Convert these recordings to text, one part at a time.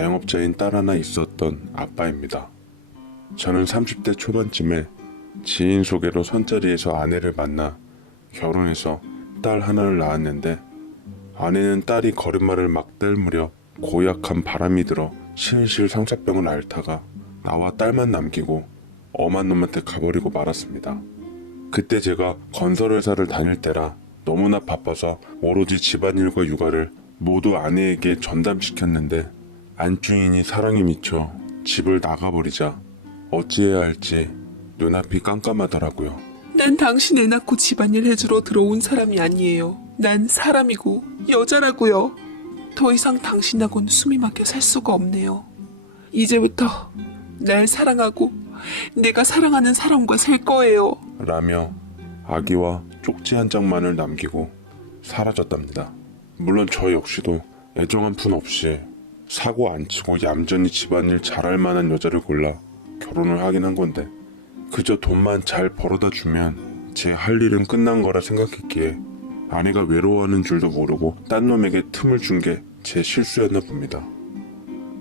자영업자인 딸 하나 있었던 아빠입니다. 저는 30대 초반쯤에 지인 소개로 선자리에서 아내를 만나 결혼해서 딸 하나를 낳았는데, 아내는 딸이 걸음마를 막 뗄 무렵 고약한 바람이 들어 실실 상사병을 앓다가 나와 딸만 남기고 엄한 놈한테 가버리고 말았습니다. 그때 제가 건설회사를 다닐 때라 너무나 바빠서 오로지 집안일과 육아를 모두 아내에게 전담시켰는데, 안주인이 사랑에 미쳐 집을 나가버리자 어찌해야 할지 눈앞이 깜깜하더라고요. 난 당신 애 낳고 집안일 해주러 들어온 사람이 아니에요. 난 사람이고 여자라고요. 더 이상 당신하고는 숨이 막혀 살 수가 없네요. 이제부터 날 사랑하고 내가 사랑하는 사람과 살 거예요. 라며 아기와 쪽지 한 장만을 남기고 사라졌답니다. 물론 저 역시도 애정 한 푼 없이 사고 안 치고 얌전히 집안일 잘할 만한 여자를 골라 결혼을 하긴 한 건데, 그저 돈만 잘 벌어다 주면 제 할 일은 끝난 거라 생각했기에 아내가 외로워하는 줄도 모르고 딴 놈에게 틈을 준 게 제 실수였나 봅니다.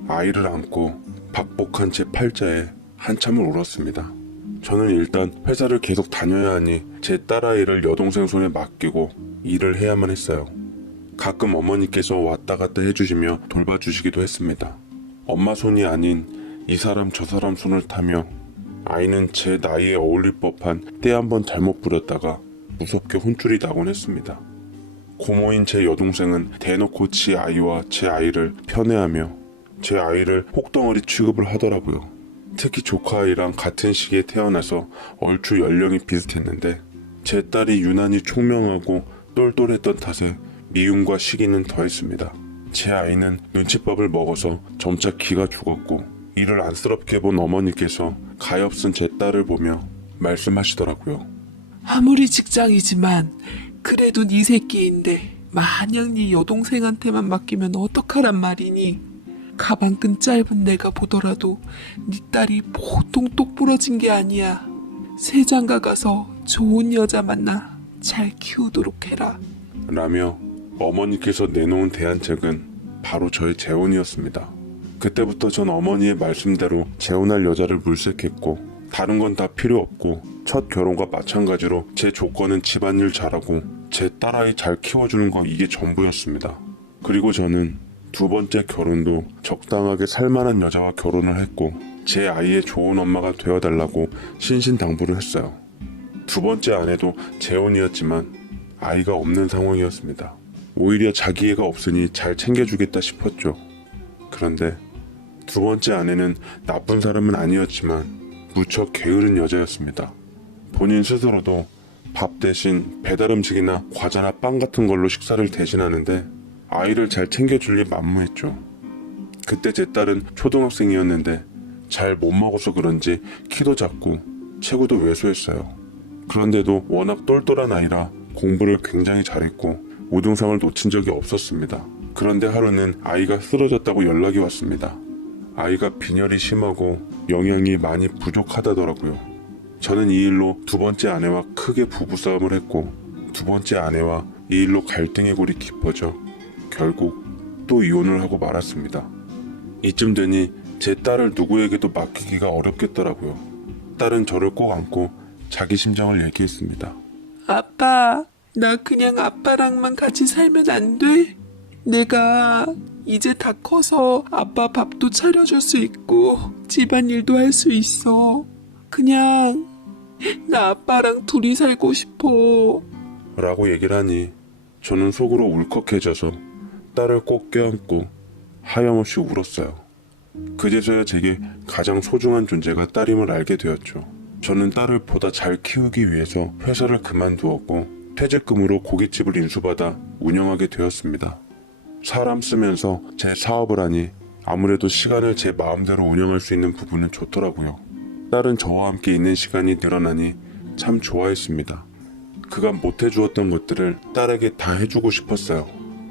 아이를 안고 박복한 제 팔자에 한참을 울었습니다. 저는 일단 회사를 계속 다녀야 하니 제 딸아이를 여동생 손에 맡기고 일을 해야만 했어요. 가끔 어머니께서 왔다 갔다 해주시며 돌봐주시기도 했습니다. 엄마 손이 아닌 이 사람 저 사람 손을 타며 아이는 제 나이에 어울릴 법한 때 한번 잘못 부렸다가 무섭게 혼쭐이 나곤 했습니다. 고모인 제 여동생은 대놓고 지 아이와 제 아이를 편애하며 제 아이를 혹덩어리 취급을 하더라고요. 특히 조카아이랑 같은 시기에 태어나서 얼추 연령이 비슷했는데, 제 딸이 유난히 총명하고 똘똘했던 탓에 미움과 시기는 더했습니다. 제 아이는 눈칫밥을 먹어서 점차 기가 죽었고, 이를 안쓰럽게 본 어머니께서 가엾은 제 딸을 보며 말씀하시더라고요. 아무리 직장이지만 그래도 네 새끼인데 만약 네 여동생한테만 맡기면 어떡하란 말이니? 가방끈 짧은 내가 보더라도 네 딸이 보통 똑부러진 게 아니야. 세장가 가서 좋은 여자 만나 잘 키우도록 해라. 라며 어머니께서 내놓은 대안책은 바로 저의 재혼이었습니다. 그때부터 전 어머니의 말씀대로 재혼할 여자를 물색했고, 다른 건 다 필요 없고 첫 결혼과 마찬가지로 제 조건은 집안일 잘하고 제 딸아이 잘 키워주는 거, 이게 전부였습니다. 그리고 저는 두 번째 결혼도 적당하게 살만한 여자와 결혼을 했고 제 아이의 좋은 엄마가 되어달라고 신신당부를 했어요. 두 번째 아내도 재혼이었지만 아이가 없는 상황이었습니다. 오히려 자기 애가 없으니 잘 챙겨주겠다 싶었죠. 그런데 두 번째 아내는 나쁜 사람은 아니었지만 무척 게으른 여자였습니다. 본인 스스로도 밥 대신 배달 음식이나 과자나 빵 같은 걸로 식사를 대신하는데 아이를 잘 챙겨줄 리 만무했죠. 그때 제 딸은 초등학생이었는데 잘 못 먹어서 그런지 키도 작고 체구도 왜소했어요. 그런데도 워낙 똘똘한 아이라 공부를 굉장히 잘했고 우등상을 놓친 적이 없었습니다. 그런데 하루는 아이가 쓰러졌다고 연락이 왔습니다. 아이가 빈혈이 심하고 영양이 많이 부족하다더라고요. 저는 이 일로 두 번째 아내와 크게 부부싸움을 했고, 두 번째 아내와 이 일로 갈등의 골이 깊어져 결국 또 이혼을 하고 말았습니다. 이쯤 되니 제 딸을 누구에게도 맡기기가 어렵겠더라고요. 딸은 저를 꼭 안고 자기 심정을 얘기했습니다. 아빠, 나 그냥 아빠랑만 같이 살면 안 돼? 내가 이제 다 커서 아빠 밥도 차려줄 수 있고 집안일도 할 수 있어. 그냥 나 아빠랑 둘이 살고 싶어. 라고 얘기를 하니 저는 속으로 울컥해져서 딸을 꼭 껴안고 하염없이 울었어요. 그제서야 제게 가장 소중한 존재가 딸임을 알게 되었죠. 저는 딸을 보다 잘 키우기 위해서 회사를 그만두었고 퇴직금으로 고깃집을 인수받아 운영하게 되었습니다. 사람 쓰면서 제 사업을 하니 아무래도 시간을 제 마음대로 운영할 수 있는 부분은 좋더라고요. 딸은 저와 함께 있는 시간이 늘어나니 참 좋아했습니다. 그간 못해주었던 것들을 딸에게 다 해주고 싶었어요.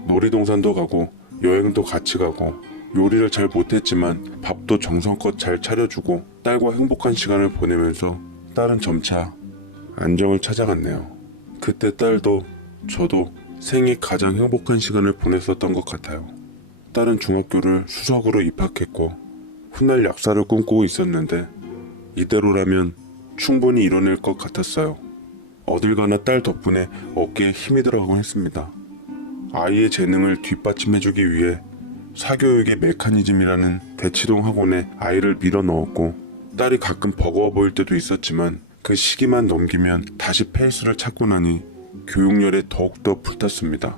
놀이동산도 가고 여행도 같이 가고 요리를 잘 못했지만 밥도 정성껏 잘 차려주고 딸과 행복한 시간을 보내면서 딸은 점차 안정을 찾아갔네요. 그때 딸도 저도 생애 가장 행복한 시간을 보냈었던 것 같아요. 딸은 중학교를 수석으로 입학했고 훗날 약사를 꿈꾸고 있었는데 이대로라면 충분히 이뤄낼 것 같았어요. 어딜 가나 딸 덕분에 어깨에 힘이 들어가곤 했습니다. 아이의 재능을 뒷받침해주기 위해 사교육의 메커니즘이라는 대치동 학원에 아이를 밀어 넣었고 딸이 가끔 버거워 보일 때도 있었지만 그 시기만 넘기면 다시 페이스를 찾고 나니 교육열에 더욱더 불탔습니다.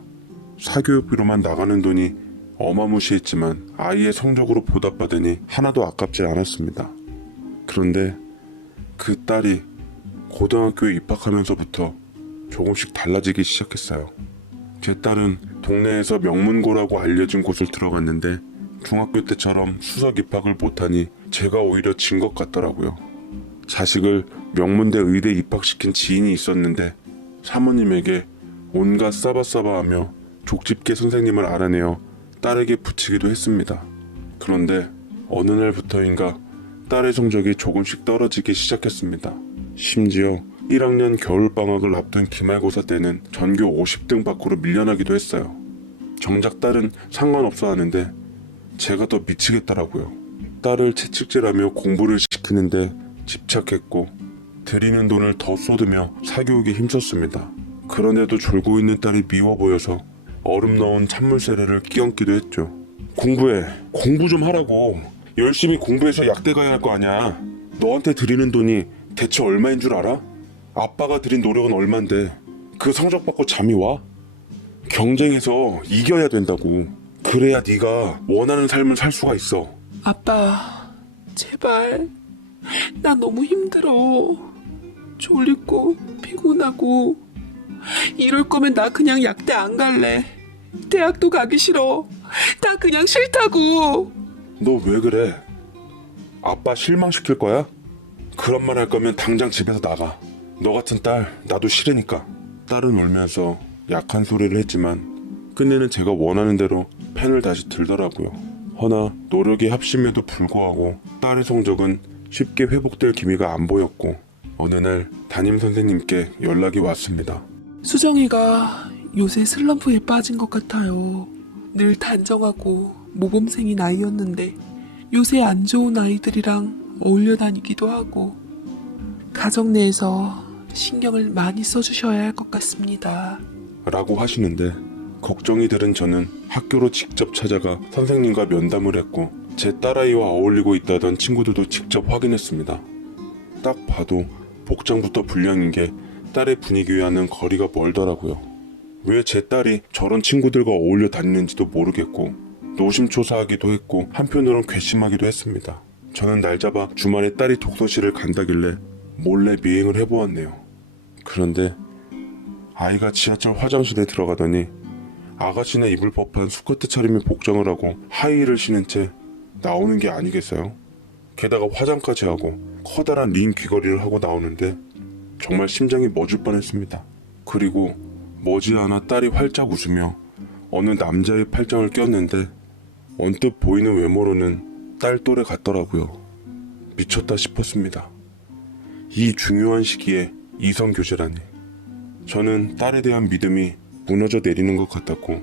사교육비로만 나가는 돈이 어마무시했지만 아이의 성적으로 보답받으니 하나도 아깝지 않았습니다. 그런데 그 딸이 고등학교에 입학하면서부터 조금씩 달라지기 시작했어요. 제 딸은 동네에서 명문고라고 알려진 곳을 들어갔는데 중학교 때처럼 수석 입학을 못하니 제가 오히려 진 것 같더라고요. 자식을 명문대 의대 입학시킨 지인이 있었는데 사모님에게 온갖 싸바싸바하며 족집게 선생님을 알아내어 딸에게 붙이기도 했습니다. 그런데 어느 날부터인가 딸의 성적이 조금씩 떨어지기 시작했습니다. 심지어 1학년 겨울방학을 앞둔 기말고사 때는 전교 50등 밖으로 밀려나기도 했어요. 정작 딸은 상관없어 하는데 제가 더 미치겠더라고요. 딸을 채찍질하며 공부를 시키는데 집착했고 들이는 돈을 더 쏟으며 사교육에 힘썼습니다. 그런데도 졸고 있는 딸이 미워 보여서 얼음 넣은 찬물 세례를 끼얹기도 했죠. 공부해. 공부 좀 하라고. 열심히 공부해서 약대 가야 할 거 아니야. 너한테 드리는 돈이 대체 얼마인 줄 알아? 아빠가 들인 노력은 얼만데 그 성적 받고 잠이 와? 경쟁에서 이겨야 된다고. 그래야 네가 원하는 삶을 살 수가 있어. 아빠, 제발. 나 너무 힘들어. 졸리고 피곤하고. 이럴 거면 나 그냥 약대 안 갈래. 대학도 가기 싫어. 나 그냥 싫다고. 너 왜 그래? 아빠 실망시킬 거야? 그런 말 할 거면 당장 집에서 나가. 너 같은 딸 나도 싫으니까. 딸은 울면서 약한 소리를 했지만 끝내는 제가 원하는 대로 펜을 다시 들더라고요. 허나 노력이 합심에도 불구하고 딸의 성적은 쉽게 회복될 기미가 안 보였고 어느 날 담임 선생님께 연락이 왔습니다. 수정이가 요새 슬럼프에 빠진 것 같아요. 늘 단정하고 모범생인 아이였는데 요새 안 좋은 아이들이랑 어울려 다니기도 하고 가정 내에서 신경을 많이 써주셔야 할 것 같습니다. 라고 하시는데 걱정이 들은 저는 학교로 직접 찾아가 선생님과 면담을 했고 제 딸아이와 어울리고 있다던 친구들도 직접 확인했습니다. 딱 봐도 복장부터 불량인 게 딸의 분위기와는 거리가 멀더라고요. 왜 제 딸이 저런 친구들과 어울려 다니는지도 모르겠고 노심초사하기도 했고 한편으론 괘씸하기도 했습니다. 저는 날 잡아 주말에 딸이 독서실을 간다길래 몰래 미행을 해보았네요. 그런데 아이가 지하철 화장실에 들어가더니 아가씨나 입을 법한 스커트 차림의 복장을 하고 하이힐을 신은 채 나오는 게 아니겠어요? 게다가 화장까지 하고 커다란 링 귀걸이를 하고 나오는데 정말 심장이 멎을 뻔했습니다. 그리고 머지않아 딸이 활짝 웃으며 어느 남자의 팔짱을 꼈는데 언뜻 보이는 외모로는 딸 또래 같더라고요. 미쳤다 싶었습니다. 이 중요한 시기에 이성 교제라니. 저는 딸에 대한 믿음이 무너져 내리는 것 같았고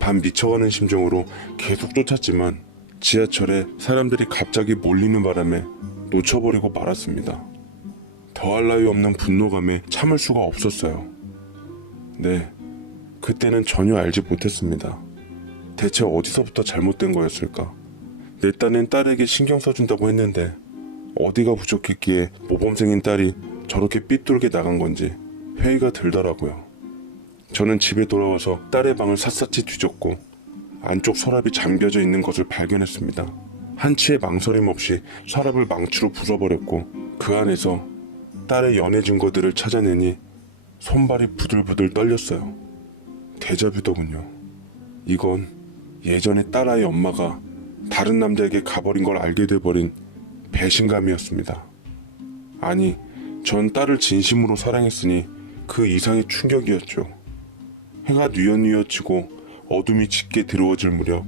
반 미쳐가는 심정으로 계속 쫓았지만 지하철에 사람들이 갑자기 몰리는 바람에 놓쳐버리고 말았습니다. 더할 나위 없는 분노감에 참을 수가 없었어요. 네, 그때는 전혀 알지 못했습니다. 대체 어디서부터 잘못된 거였을까? 내 딴엔 딸에게 신경 써준다고 했는데 어디가 부족했기에 모범생인 딸이 저렇게 삐뚤게 나간 건지 회의가 들더라고요. 저는 집에 돌아와서 딸의 방을 샅샅이 뒤졌고 안쪽 서랍이 잠겨져 있는 것을 발견했습니다. 한치의 망설임 없이 서랍을 망치로 부숴버렸고 그 안에서 딸의 연애 증거들을 찾아내니 손발이 부들부들 떨렸어요. 데자뷰더군요. 이건 예전에 딸아이 엄마가 다른 남자에게 가버린 걸 알게 돼버린 배신감이었습니다. 아니, 전 딸을 진심으로 사랑했으니 그 이상의 충격이었죠. 해가 뉘엿뉘엿지고 어둠이 짙게 드러워질 무렵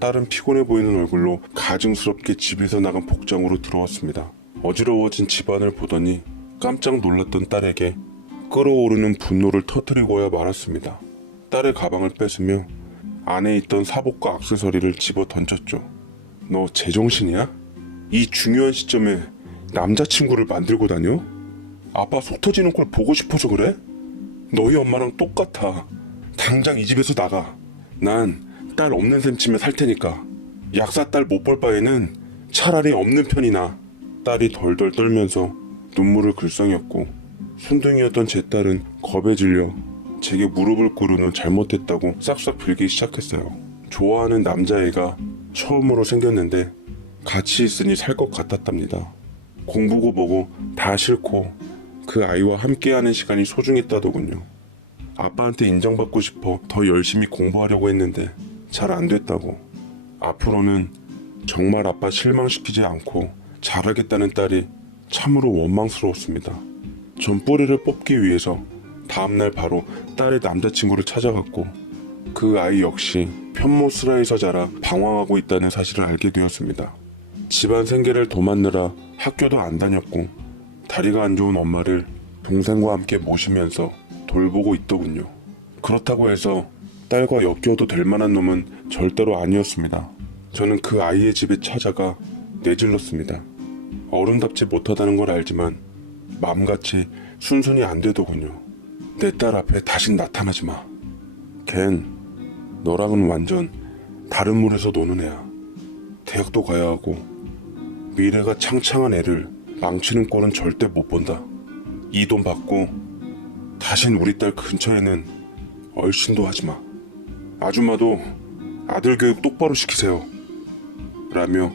딸은 피곤해 보이는 얼굴로 가증스럽게 집에서 나간 복장으로 들어왔습니다. 어지러워진 집안을 보더니 깜짝 놀랐던 딸에게 끓어오르는 분노를 터뜨리고야 말았습니다. 딸의 가방을 뺏으며 안에 있던 사복과 액세서리를 집어 던졌죠. 너 제정신이야? 이 중요한 시점에 남자친구를 만들고 다녀? 아빠 속 터지는 걸 보고 싶어서 그래? 너희 엄마랑 똑같아. 당장 이 집에서 나가. 난 딸 없는 셈 치며 살 테니까. 약사 딸 못 볼 바에는 차라리 없는 편이 나. 딸이 덜덜 떨면서 눈물을 글썽였고 순둥이였던 제 딸은 겁에 질려 제게 무릎을 꿇은 후 잘못했다고 싹싹 빌기 시작했어요. 좋아하는 남자애가 처음으로 생겼는데 같이 있으니 살 것 같았답니다. 공부고 뭐고 다 싫고 그 아이와 함께하는 시간이 소중했다더군요. 아빠한테 인정받고 싶어 더 열심히 공부하려고 했는데 잘 안 됐다고. 앞으로는 정말 아빠 실망시키지 않고 잘하겠다는 딸이 참으로 원망스러웠습니다. 전 뿌리를 뽑기 위해서 다음날 바로 딸의 남자친구를 찾아갔고 그 아이 역시 편모스라에서 자라 방황하고 있다는 사실을 알게 되었습니다. 집안 생계를 도맡느라 학교도 안 다녔고 다리가 안 좋은 엄마를 동생과 함께 모시면서 돌보고 있더군요. 그렇다고 해서 딸과 엮여도 될 만한 놈은 절대로 아니었습니다. 저는 그 아이의 집에 찾아가 내질렀습니다. 어른답지 못하다는 걸 알지만 마음같이 순순히 안 되더군요. 내 딸 앞에 다신 나타나지 마. 걘 너랑은 완전 다른 물에서 노는 애야. 대학도 가야 하고 미래가 창창한 애를 망치는 꼴은 절대 못 본다. 이 돈 받고 다신 우리 딸 근처에는 얼씬도 하지 마. 아줌마도 아들 교육 똑바로 시키세요. 라며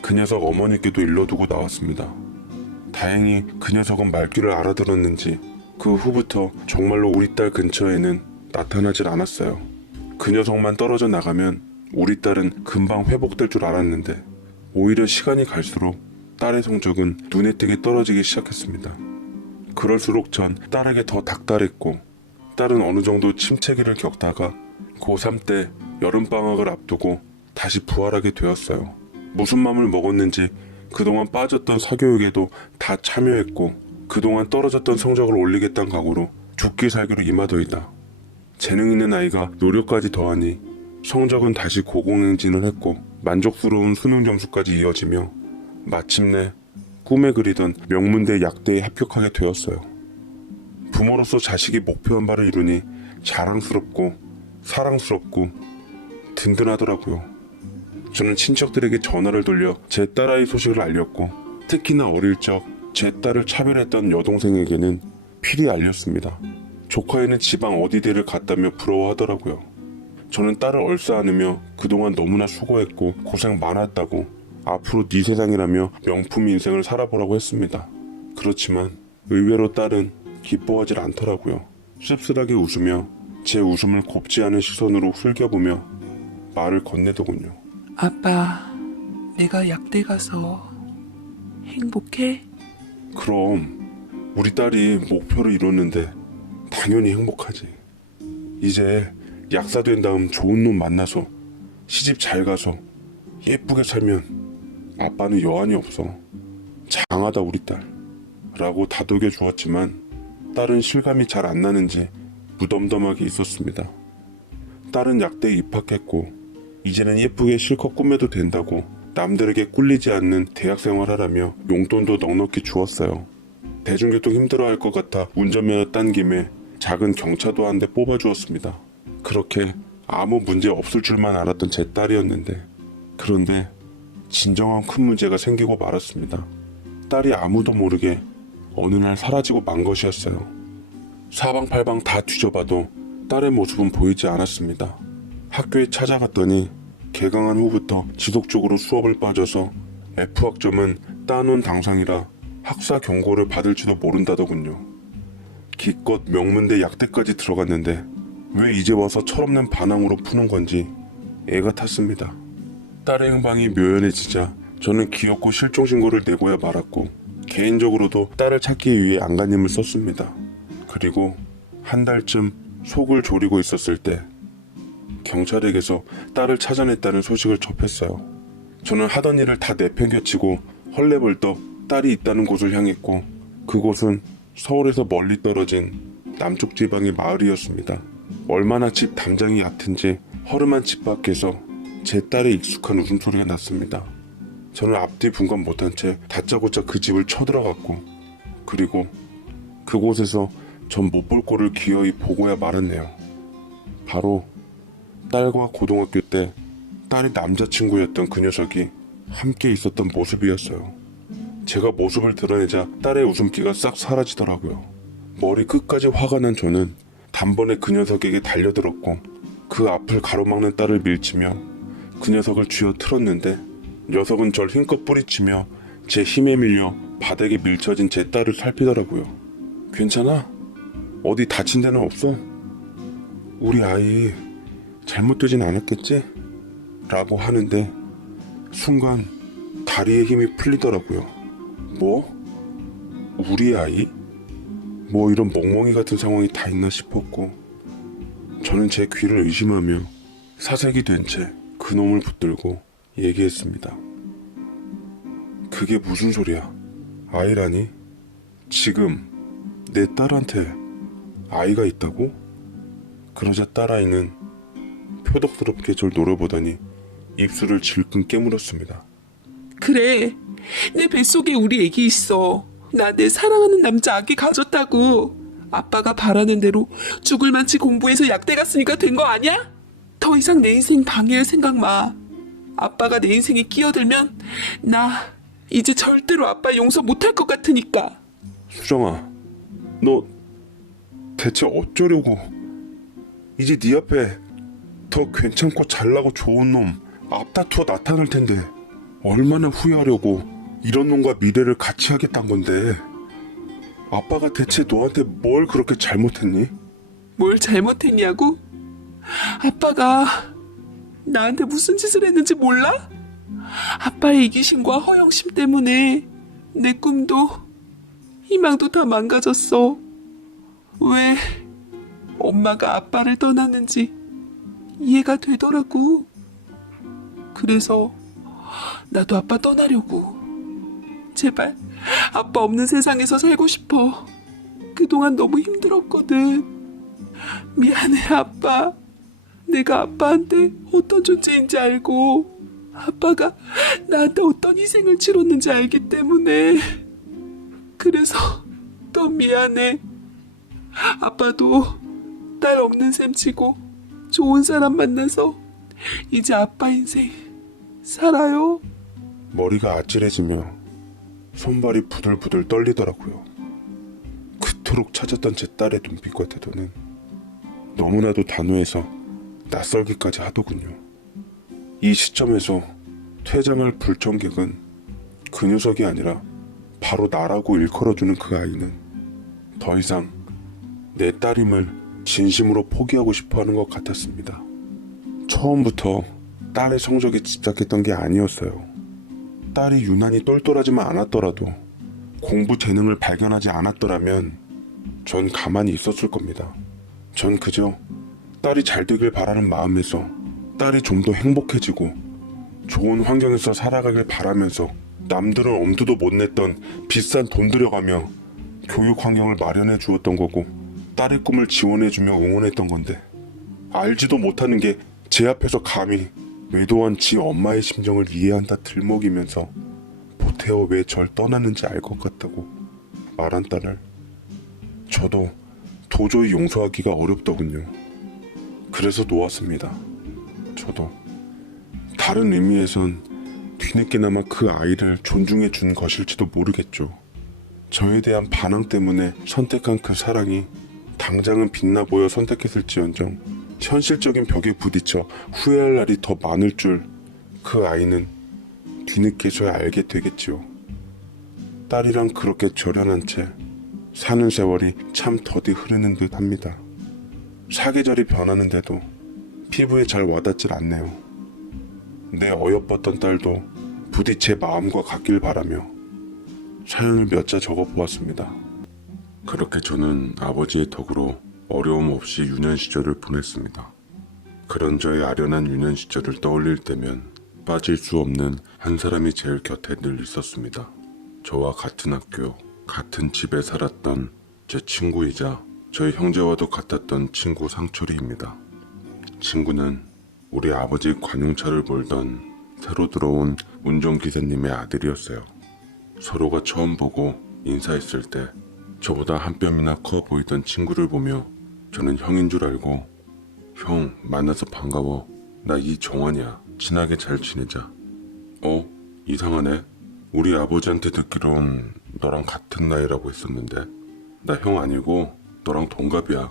그 녀석 어머니께도 일러두고 나왔습니다. 다행히 그 녀석은 말귀를 알아들었는지 그 후부터 정말로 우리 딸 근처에는 나타나질 않았어요. 그 녀석만 떨어져 나가면 우리 딸은 금방 회복될 줄 알았는데 오히려 시간이 갈수록 딸의 성적은 눈에 띄게 떨어지기 시작했습니다. 그럴수록 전 딸에게 더 닥달했고 딸은 어느 정도 침체기를 겪다가 고3 때 여름방학을 앞두고 다시 부활하게 되었어요. 무슨 맘을 먹었는지 그동안 빠졌던 사교육에도 다 참여했고 그동안 떨어졌던 성적을 올리겠다는 각오로 죽기 살기로 임하더이다. 재능 있는 아이가 노력까지 더하니 성적은 다시 고공행진을 했고 만족스러운 수능 점수까지 이어지며 마침내 꿈에 그리던 명문대 약대에 합격하게 되었어요. 부모로서 자식이 목표한 바를 이루니 자랑스럽고 사랑스럽고 든든하더라고요. 저는 친척들에게 전화를 돌려 제 딸아이 소식을 알렸고 특히나 어릴 적 제 딸을 차별했던 여동생에게는 필히 알렸습니다. 조카애는 지방 어디대를 갔다며 부러워하더라고요. 저는 딸을 얼싸 안으며 그동안 너무나 수고했고 고생 많았다고 앞으로 네 세상이라며 명품 인생을 살아보라고 했습니다. 그렇지만 의외로 딸은 기뻐하질 않더라고요. 씁쓸하게 웃으며 제 웃음을 곱지 않은 시선으로 흘겨보며 말을 건네더군요. 아빠, 내가 약대 가서 행복해? 그럼 우리 딸이 목표를 이뤘는데 당연히 행복하지. 이제 약사 된 다음 좋은 놈 만나서 시집 잘 가서 예쁘게 살면 아빠는 여한이 없어. 장하다 우리 딸. 라고 다독여 주었지만 딸은 실감이 잘 안 나는지 무덤덤하게 있었습니다. 딸은 약대에 입학했고 이제는 예쁘게 실컷 꾸며도 된다고 남들에게 꿀리지 않는 대학생활 하라며 용돈도 넉넉히 주었어요. 대중교통 힘들어할 것 같아 운전면허 딴 김에 작은 경차도 한 대 뽑아주었습니다. 그렇게 아무 문제 없을 줄만 알았던 제 딸이었는데 그런데 진정한 큰 문제가 생기고 말았습니다. 딸이 아무도 모르게 어느 날 사라지고 만 것이었어요. 사방팔방 다 뒤져봐도 딸의 모습은 보이지 않았습니다. 학교에 찾아갔더니 개강한 후부터 지속적으로 수업을 빠져서 F학점은 따놓은 당상이라 학사 경고를 받을지도 모른다더군요. 기껏 명문대 약대까지 들어갔는데 왜 이제 와서 철없는 반항으로 푸는 건지 애가 탔습니다. 딸의 행방이 묘연해지자 저는 기어코 실종신고를 내고야 말았고 개인적으로도 딸을 찾기 위해 안간힘을 썼습니다. 그리고 한 달쯤 속을 졸이고 있었을 때 경찰에게서 딸을 찾아냈다는 소식을 접했어요. 저는 하던 일을 다 내팽개치고 헐레벌떡 딸이 있다는 곳을 향했고 그곳은 서울에서 멀리 떨어진 남쪽 지방의 마을이었습니다. 얼마나 집 담장이 얕은지 허름한 집 밖에서 제 딸의 익숙한 웃음소리가 났습니다. 저는 앞뒤 분간 못한 채 다짜고짜 그 집을 쳐들어갔고, 그리고 그곳에서 전 못 볼 꼴을 기어이 보고야 말았네요. 바로 딸과 고등학교 때 딸의 남자친구였던 그 녀석이 함께 있었던 모습이었어요. 제가 모습을 드러내자 딸의 웃음기가 싹 사라지더라고요. 머리 끝까지 화가 난 저는 단번에 그 녀석에게 달려들었고 그 앞을 가로막는 딸을 밀치며 그 녀석을 쥐어 틀었는데 녀석은 절 힘껏 뿌리치며 제 힘에 밀려 바닥에 밀쳐진 제 딸을 살피더라고요. 괜찮아? 어디 다친 데는 없어? 우리 아이 잘못되진 않았겠지? 라고 하는데 순간 다리에 힘이 풀리더라고요. 뭐? 우리 아이? 뭐 이런 멍멍이 같은 상황이 다 있나 싶었고 저는 제 귀를 의심하며 사색이 된 채 그놈을 붙들고 얘기했습니다. 그게 무슨 소리야? 아이라니? 지금 내 딸한테 아이가 있다고? 그러자 딸아이는 표독스럽게 절 노려보더니 입술을 질끈 깨물었습니다. 그래, 내 뱃속에 우리 애기 있어. 나 내 사랑하는 남자 아기 가졌다고. 아빠가 바라는 대로 죽을 만치 공부해서 약대 갔으니까 된 거 아니야? 더 이상 내 인생 방해할 생각 마. 아빠가 내 인생에 끼어들면 나 이제 절대로 아빠 용서 못할 것 같으니까. 수정아, 너 대체 어쩌려고? 이제 네 앞에 더 괜찮고 잘나고 좋은 놈 앞다투어 나타날 텐데 얼마나 후회하려고 이런 놈과 미래를 같이 하겠다는 건데. 아빠가 대체 너한테 뭘 그렇게 잘못했니? 뭘 잘못했냐고? 아빠가 나한테 무슨 짓을 했는지 몰라? 아빠의 이기심과 허영심 때문에 내 꿈도 희망도 다 망가졌어. 왜 엄마가 아빠를 떠났는지 이해가 되더라고. 그래서 나도 아빠 떠나려고. 제발 아빠 없는 세상에서 살고 싶어. 그동안 너무 힘들었거든. 미안해 아빠. 내가 아빠한테 어떤 존재인지 알고 아빠가 나한테 어떤 희생을 치렀는지 알기 때문에 그래서 더 미안해. 아빠도 딸 없는 셈 치고 좋은 사람 만나서 이제 아빠 인생 살아요. 머리가 아찔해지며 손발이 부들부들 떨리더라고요. 그토록 찾았던 제 딸의 눈빛과 태도는 너무나도 단호해서 낯설기까지 하더군요. 이 시점에서 퇴장할 불청객은 그 녀석이 아니라 바로 나라고 일컬어주는 그 아이는 더 이상 내 딸임을 진심으로 포기하고 싶어하는 것 같았습니다. 처음부터 딸의 성적에 집착했던 게 아니었어요. 딸이 유난히 똘똘하지만 않았더라도 공부 재능을 발견하지 않았더라면 전 가만히 있었을 겁니다. 전 그저 딸이 잘 되길 바라는 마음에서 딸이 좀 더 행복해지고 좋은 환경에서 살아가길 바라면서 남들은 엄두도 못 냈던 비싼 돈 들여가며 교육 환경을 마련해 주었던 거고 딸의 꿈을 지원해주며 응원했던 건데 알지도 못하는 게 제 앞에서 감히 외도한 지 엄마의 심정을 이해한다 들먹이면서 보태어 왜 절 떠났는지 알 것 같다고 말한 딸을 저도 도저히 용서하기가 어렵더군요. 그래서 놓았습니다. 저도 다른 의미에선 뒤늦게나마 그 아이를 존중해 준 것일지도 모르겠죠. 저에 대한 반항 때문에 선택한 그 사랑이 당장은 빛나 보여 선택했을지언정 현실적인 벽에 부딪혀 후회할 날이 더 많을 줄 그 아이는 뒤늦게서야 알게 되겠지요. 딸이랑 그렇게 절연한 채 사는 세월이 참 더디 흐르는 듯 합니다. 사계절이 변하는데도 피부에 잘 와닿질 않네요. 내 어여뻤던 딸도 부디 제 마음과 같길 바라며 사연을 몇 자 적어보았습니다. 그렇게 저는 아버지의 덕으로 어려움 없이 유년 시절을 보냈습니다. 그런 저의 아련한 유년 시절을 떠올릴 때면 빠질 수 없는 한 사람이 제일 곁에 늘 있었습니다. 저와 같은 학교, 같은 집에 살았던 제 친구이자 저희 형제와도 같았던 친구 상철이입니다. 친구는 우리 아버지 관용차를 몰던 새로 들어온 운전기사님의 아들이었어요. 서로가 처음 보고 인사했을 때 저보다 한 뼘이나 커 보이던 친구를 보며 저는 형인 줄 알고 형 만나서 반가워. 나 이종환이야. 친하게 잘 지내자. 이상하네. 우리 아버지한테 듣기론 너랑 같은 나이라고 했었는데 나 형 아니고 너랑 동갑이야.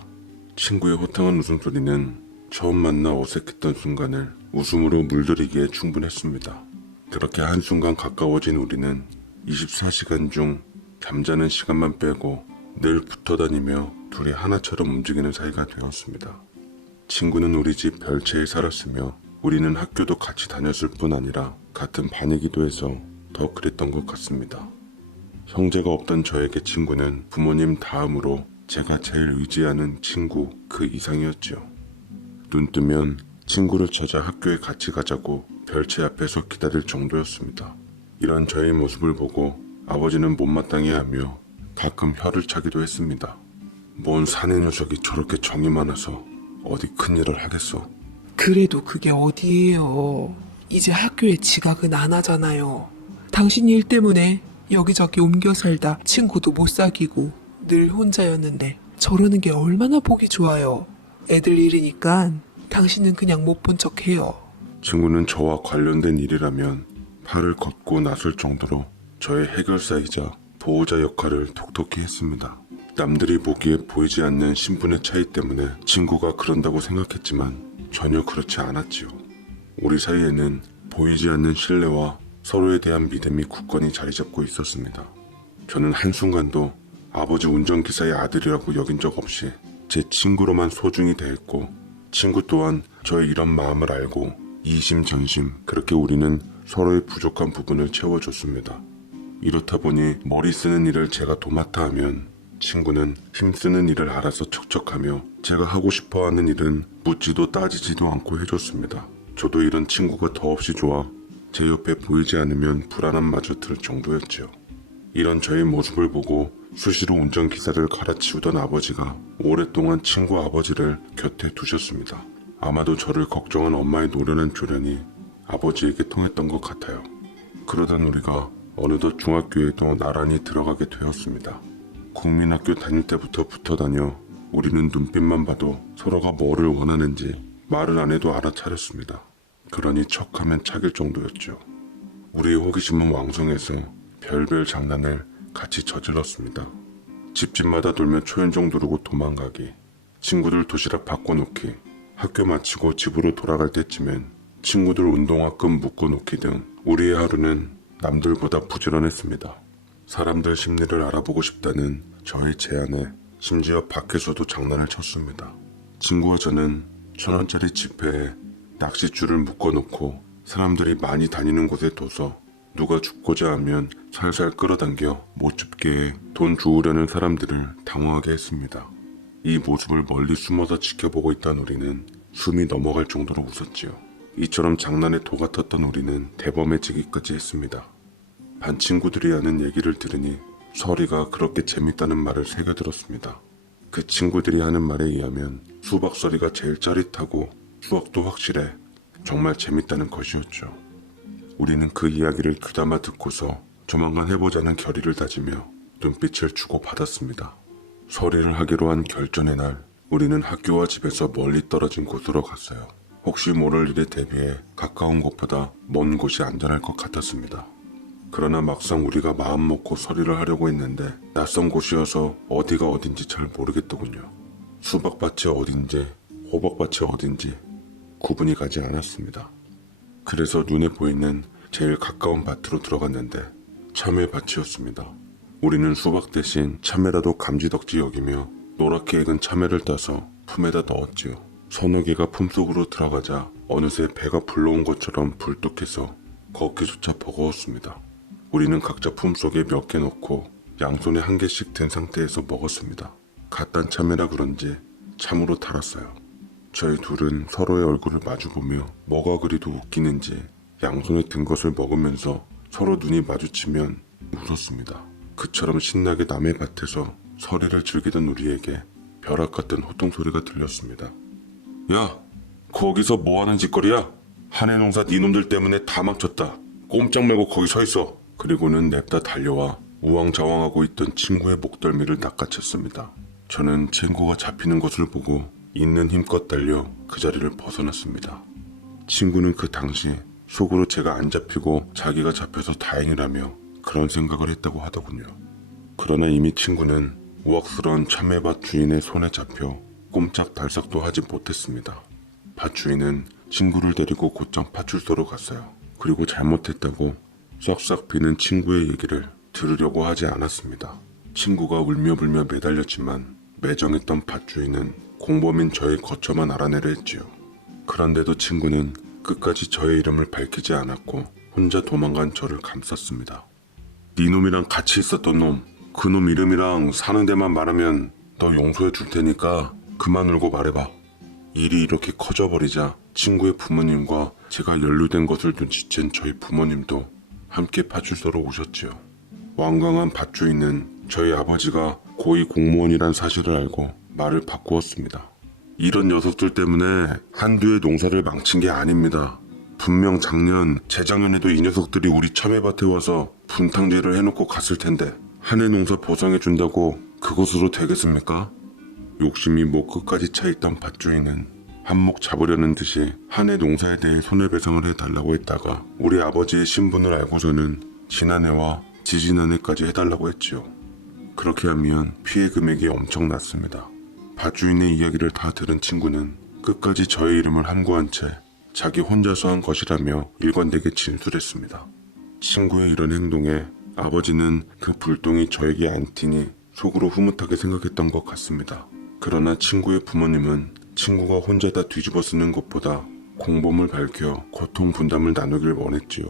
친구의 호탕한 웃음소리는 처음 만나 어색했던 순간을 웃음으로 물들이기에 충분했습니다. 그렇게 한순간 가까워진 우리는 24시간 중 잠자는 시간만 빼고 늘 붙어다니며 둘이 하나처럼 움직이는 사이가 되었습니다. 친구는 우리 집 별채에 살았으며 우리는 학교도 같이 다녔을 뿐 아니라 같은 반이기도 해서 더 그랬던 것 같습니다. 형제가 없던 저에게 친구는 부모님 다음으로 제가 제일 의지하는 친구 그 이상이었죠. 눈 뜨면 친구를 찾아 학교에 같이 가자고 별채 앞에서 기다릴 정도였습니다. 이런 저의 모습을 보고 아버지는 못마땅해 하며 가끔 혀를 차기도 했습니다. 뭔 사내 녀석이 저렇게 정이 많아서 어디 큰일을 하겠어. 그래도 그게 어디예요. 이제 학교에 지각은 안 하잖아요. 당신 일 때문에 여기저기 옮겨 살다 친구도 못 사귀고 늘 혼자였는데 저러는 게 얼마나 보기 좋아요. 애들 일이니까 당신은 그냥 못 본 척해요. 친구는 저와 관련된 일이라면 팔을 걷고 나설 정도로 저의 해결사이자 보호자 역할을 톡톡히 했습니다. 남들이 보기에 보이지 않는 신분의 차이 때문에 친구가 그런다고 생각했지만 전혀 그렇지 않았지요. 우리 사이에는 보이지 않는 신뢰와 서로에 대한 믿음이 굳건히 자리 잡고 있었습니다. 저는 한순간도 아버지 운전기사의 아들이라고 여긴 적 없이 제 친구로만 소중히 대했고 친구 또한 저의 이런 마음을 알고 이심전심 그렇게 우리는 서로의 부족한 부분을 채워줬습니다. 이렇다 보니 머리 쓰는 일을 제가 도맡아 하면 친구는 힘쓰는 일을 알아서 척척하며 제가 하고 싶어하는 일은 묻지도 따지지도 않고 해줬습니다. 저도 이런 친구가 더없이 좋아 제 옆에 보이지 않으면 불안함마저 들 정도였죠. 이런 저의 모습을 보고 수시로 운전기사를 갈아치우던 아버지가 오랫동안 친구 아버지를 곁에 두셨습니다. 아마도 저를 걱정한 엄마의 노련한 조련이 아버지에게 통했던 것 같아요. 그러던 우리가 어느덧 중학교에도 나란히 들어가게 되었습니다. 국민학교 다닐 때부터 붙어다녀 우리는 눈빛만 봐도 서로가 뭐를 원하는지 말을 안 해도 알아차렸습니다. 그러니 척하면 차길 정도였죠. 우리의 호기심은 왕성해서 별별 장난을 같이 저질렀습니다. 집집마다 돌며 초인종 누르고 도망가기, 친구들 도시락 바꿔놓기, 학교 마치고 집으로 돌아갈 때쯤엔 친구들 운동화끈 묶어놓기 등 우리의 하루는 남들보다 부지런했습니다. 사람들 심리를 알아보고 싶다는 저의 제안에 심지어 밖에서도 장난을 쳤습니다. 친구와 저는 1,000원짜리 지폐에 낚싯줄을 묶어놓고 사람들이 많이 다니는 곳에 둬서 누가 죽고자 하면 살살 끌어당겨 못 죽게 해 돈 주우려는 사람들을 당황하게 했습니다. 이 모습을 멀리 숨어서 지켜보고 있던 우리는 숨이 넘어갈 정도로 웃었지요. 이처럼 장난에 도 같았던 우리는 대범해지기까지 했습니다. 반 친구들이 하는 얘기를 들으니 서리가 그렇게 재밌다는 말을 새겨들었습니다. 그 친구들이 하는 말에 의하면 수박 서리가 제일 짜릿하고 수학도 확실해 정말 재밌다는 것이었죠. 우리는 그 이야기를 귀담아 듣고서 조만간 해보자는 결의를 다지며 눈빛을 주고받았습니다. 서리를 하기로 한 결전의 날 우리는 학교와 집에서 멀리 떨어진 곳으로 갔어요. 혹시 모를 일에 대비해 가까운 곳보다 먼 곳이 안전할 것 같았습니다. 그러나 막상 우리가 마음 먹고 서리를 하려고 했는데 낯선 곳이어서 어디가 어딘지 잘 모르겠더군요. 수박밭이 어딘지 호박밭이 어딘지 구분이 가지 않았습니다. 그래서 눈에 보이는 제일 가까운 밭으로 들어갔는데 참외밭이었습니다. 우리는 수박 대신 참외라도 감지덕지 여기며 노랗게 익은 참외를 따서 품에다 넣었지요. 서너 개가 품속으로 들어가자 어느새 배가 불러온 것처럼 불뚝해서 걷기조차 버거웠습니다. 우리는 각자 품속에 몇 개 넣고 양손에 한 개씩 든 상태에서 먹었습니다. 갓 딴 참외라 그런지 참으로 달았어요. 저희 둘은 서로의 얼굴을 마주보며 뭐가 그리도 웃기는지 양손에 든 것을 먹으면서 서로 눈이 마주치면 웃었습니다. 그처럼 신나게 남의 밭에서 서리를 즐기던 우리에게 벼락 같은 호통소리가 들렸습니다. 야, 거기서 뭐하는 짓거리야? 한해 농사 니놈들 때문에 다 망쳤다. 꼼짝 말고 거기 서 있어. 그리고는 냅다 달려와 우왕좌왕하고 있던 친구의 목덜미를 낚아챘습니다. 저는 친구가 잡히는 것을 보고 있는 힘껏 달려 그 자리를 벗어났습니다. 친구는 그 당시 속으로 제가 안 잡히고 자기가 잡혀서 다행이라며 그런 생각을 했다고 하더군요. 그러나 이미 친구는 우악스러운 참외밭 주인의 손에 잡혀 꼼짝달싹도 하지 못했습니다. 밭 주인은 친구를 데리고 곧장 파출소로 갔어요. 그리고 잘못했다고 싹싹 비는 친구의 얘기를 들으려고 하지 않았습니다. 친구가 울며불며 매달렸지만 매정했던 밭 주인은 공범인 저의 거처만 알아내려 했지요. 그런데도 친구는 끝까지 저의 이름을 밝히지 않았고 혼자 도망간 저를 감쌌습니다. 네 놈이랑 같이 있었던 놈, 그 놈 이름이랑 사는 데만 말하면 너 용서해 줄 테니까 그만 울고 말해봐. 일이 이렇게 커져버리자 친구의 부모님과 제가 연루된 것을 눈치챈 저희 부모님도 함께 파출소로 오셨지요. 완강한 밭주인은 저희 아버지가 고위 공무원이란 사실을 알고 말을 바꾸었습니다. 이런 녀석들 때문에 한두의 농사를 망친 게 아닙니다. 분명 작년, 재작년에도 이 녀석들이 우리 참외밭에 와서 분탕질을 해놓고 갔을 텐데 한해 농사 보상해준다고 그것으로 되겠습니까? 욕심이 목 끝까지 차있던 밭주인은 한몫 잡으려는 듯이 한해 농사에 대해 손해배상을 해달라고 했다가 우리 아버지의 신분을 알고서는 지난해와 지지난해까지 해달라고 했지요. 그렇게 하면 피해 금액이 엄청났습니다. 밭주인의 이야기를 다 들은 친구는 끝까지 저의 이름을 함구한 채 자기 혼자서 한 것이라며 일관되게 진술했습니다. 친구의 이런 행동에 아버지는 그 불똥이 저에게 안 튀니 속으로 흐뭇하게 생각했던 것 같습니다. 그러나 친구의 부모님은 친구가 혼자 다 뒤집어 쓰는 것보다 공범을 밝혀 고통 분담을 나누길 원했지요.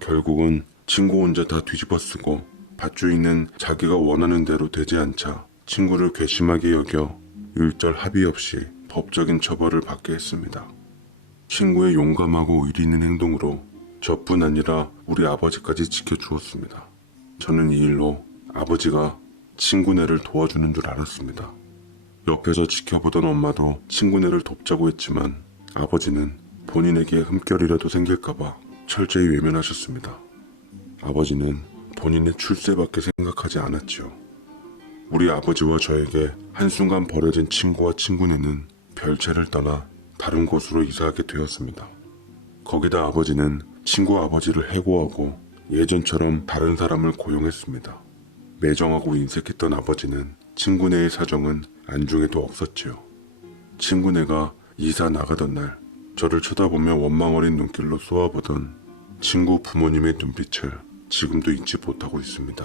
결국은 친구 혼자 다 뒤집어 쓰고 밭주인은 자기가 원하는 대로 되지 않자 친구를 괘씸하게 여겨 일절 합의 없이 법적인 처벌을 받게 했습니다. 친구의 용감하고 의리 있는 행동으로 저뿐 아니라 우리 아버지까지 지켜주었습니다. 저는 이 일로 아버지가 친구네를 도와주는 줄 알았습니다. 옆에서 지켜보던 엄마도 친구네를 돕자고 했지만 아버지는 본인에게 흠결이라도 생길까봐 철저히 외면하셨습니다. 아버지는 본인의 출세밖에 생각하지 않았지요. 우리 아버지와 저에게 한순간 버려진 친구와 친구네는 별채를 떠나 다른 곳으로 이사하게 되었습니다. 거기다 아버지는 친구 아버지를 해고하고 예전처럼 다른 사람을 고용했습니다. 매정하고 인색했던 아버지는 친구네의 사정은 안중에도 없었지요. 친구네가 이사 나가던 날 저를 쳐다보며 원망 어린 눈길로 쏘아보던 친구 부모님의 눈빛을 지금도 잊지 못하고 있습니다.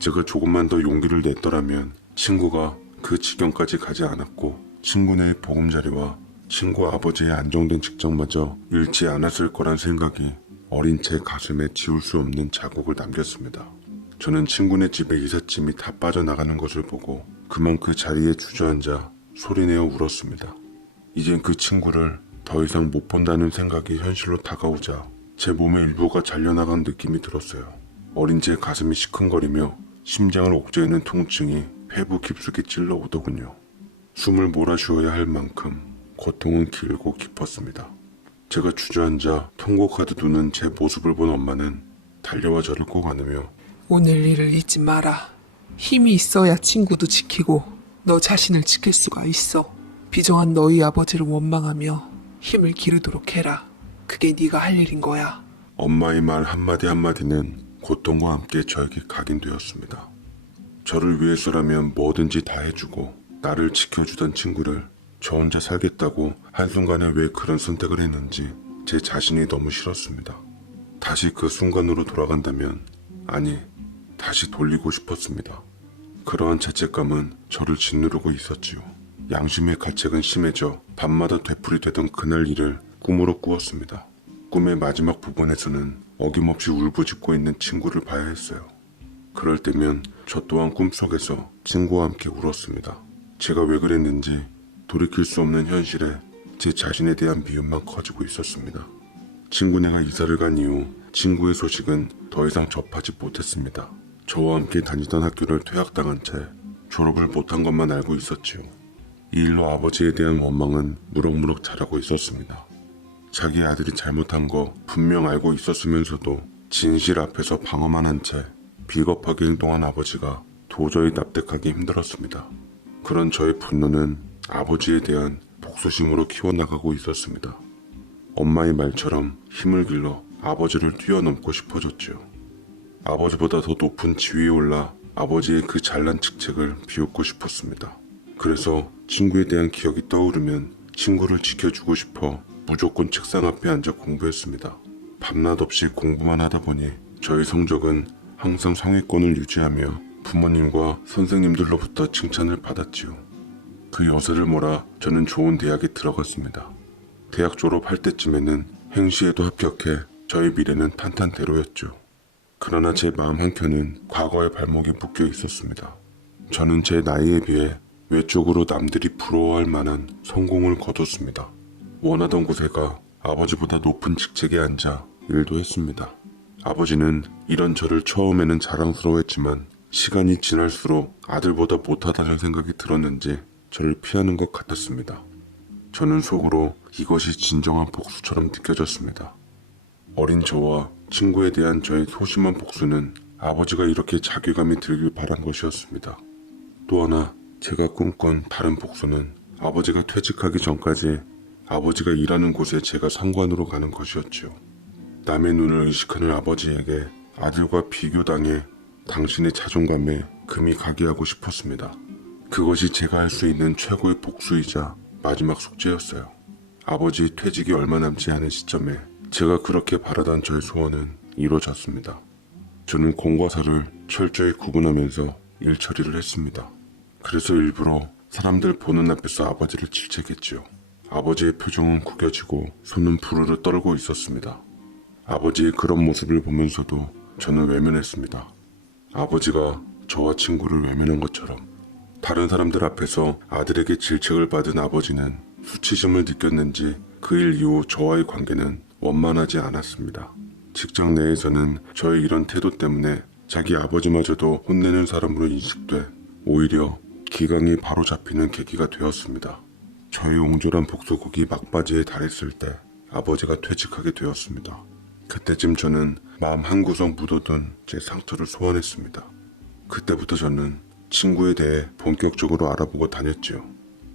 제가 조금만 더 용기를 냈더라면 친구가 그 지경까지 가지 않았고 친구네의 보금자리와 친구 아버지의 안정된 직장마저 잃지 않았을 거란 생각이 어린 제 가슴에 지울 수 없는 자국을 남겼습니다. 저는 친구네 집에 이삿짐이 다 빠져나가는 것을 보고 그만 그 자리에 주저앉아 소리내어 울었습니다. 이젠 그 친구를 더 이상 못 본다는 생각이 현실로 다가오자 제 몸의 일부가 잘려나간 느낌이 들었어요. 어린 제 가슴이 시큰거리며 심장을 옥죄이는 통증이 폐부 깊숙이 찔러오더군요. 숨을 몰아쉬어야 할 만큼 고통은 길고 깊었습니다. 제가 주저앉아 통곡하듯 우는 제 모습을 본 엄마는 달려와 저를 꼭 안으며 오늘 일을 잊지 마라. 힘이 있어야 친구도 지키고 너 자신을 지킬 수가 있어. 비정한 너희 아버지를 원망하며 힘을 기르도록 해라. 그게 네가 할 일인 거야. 엄마의 말 한마디 한마디는 고통과 함께 저에게 각인되었습니다. 저를 위해서라면 뭐든지 다 해주고 나를 지켜주던 친구를 저 혼자 살겠다고 한순간에 왜 그런 선택을 했는지 제 자신이 너무 싫었습니다. 다시 그 순간으로 돌아간다면 아니 다시 돌리고 싶었습니다. 그러한 죄책감은 저를 짓누르고 있었지요. 양심의 가책은 심해져 밤마다 되풀이되던 그날 일을 꿈으로 꾸었습니다. 꿈의 마지막 부분에서는 어김없이 울부짖고 있는 친구를 봐야 했어요. 그럴 때면 저 또한 꿈속에서 친구와 함께 울었습니다. 제가 왜 그랬는지 돌이킬 수 없는 현실에 제 자신에 대한 미움만 커지고 있었습니다. 친구네가 이사를 간 이후 친구의 소식은 더 이상 접하지 못했습니다. 저와 함께 다니던 학교를 퇴학당한 채 졸업을 못한 것만 알고 있었지요. 이 일로 아버지에 대한 원망은 무럭무럭 자라고 있었습니다. 자기 아들이 잘못한 거 분명 알고 있었으면서도 진실 앞에서 방어만 한 채 비겁하게 행동한 아버지가 도저히 납득하기 힘들었습니다. 그런 저의 분노는 아버지에 대한 복수심으로 키워나가고 있었습니다. 엄마의 말처럼 힘을 길러 아버지를 뛰어넘고 싶어졌죠. 아버지보다 더 높은 지위에 올라 아버지의 그 잘난 직책을 비웃고 싶었습니다. 그래서 친구에 대한 기억이 떠오르면 친구를 지켜주고 싶어 무조건 책상 앞에 앉아 공부했습니다. 밤낮 없이 공부만 하다 보니 저희 성적은 항상 상위권을 유지하며 부모님과 선생님들로부터 칭찬을 받았지요. 그 여세를 몰아 저는 좋은 대학에 들어갔습니다. 대학 졸업할 때쯤에는 행시에도 합격해 저의 미래는 탄탄대로였죠. 그러나 제 마음 한켠은 과거의 발목이 묶여 있었습니다. 저는 제 나이에 비해 외적으로 남들이 부러워할 만한 성공을 거뒀습니다. 원하던 곳에 가 아버지보다 높은 직책에 앉아 일도 했습니다. 아버지는 이런 저를 처음에는 자랑스러워했지만 시간이 지날수록 아들보다 못하다는 생각이 들었는지 저를 피하는 것 같았습니다. 저는 속으로 이것이 진정한 복수처럼 느껴졌습니다. 어린 저와 친구에 대한 저의 소심한 복수는 아버지가 이렇게 자괴감이 들길 바란 것이었습니다. 또 하나 제가 꿈꾼 다른 복수는 아버지가 퇴직하기 전까지 아버지가 일하는 곳에 제가 상관으로 가는 것이었죠. 남의 눈을 의식하는 아버지에게 아들과 비교당해 당신의 자존감에 금이 가게 하고 싶었습니다. 그것이 제가 할 수 있는 최고의 복수이자 마지막 숙제였어요. 아버지 퇴직이 얼마 남지 않은 시점에 제가 그렇게 바라던 저의 소원은 이루어졌습니다. 저는 공과 사를 철저히 구분하면서 일 처리를 했습니다. 그래서 일부러 사람들 보는 앞에서 아버지를 질책했지요. 아버지의 표정은 구겨지고 손은 부르르 떨고 있었습니다. 아버지의 그런 모습을 보면서도 저는 외면했습니다. 아버지가 저와 친구를 외면한 것처럼 다른 사람들 앞에서 아들에게 질책을 받은 아버지는 수치심을 느꼈는지 그 일 이후 저와의 관계는 원만하지 않았습니다. 직장 내에서는 저의 이런 태도 때문에 자기 아버지마저도 혼내는 사람으로 인식돼 오히려 기강이 바로 잡히는 계기가 되었습니다. 저의 옹졸한 복수극이 막바지에 달했을 때 아버지가 퇴직하게 되었습니다. 그때쯤 저는 마음 한구석 묻어둔 제 상처를 소환했습니다. 그때부터 저는 친구에 대해 본격적으로 알아보고 다녔지요.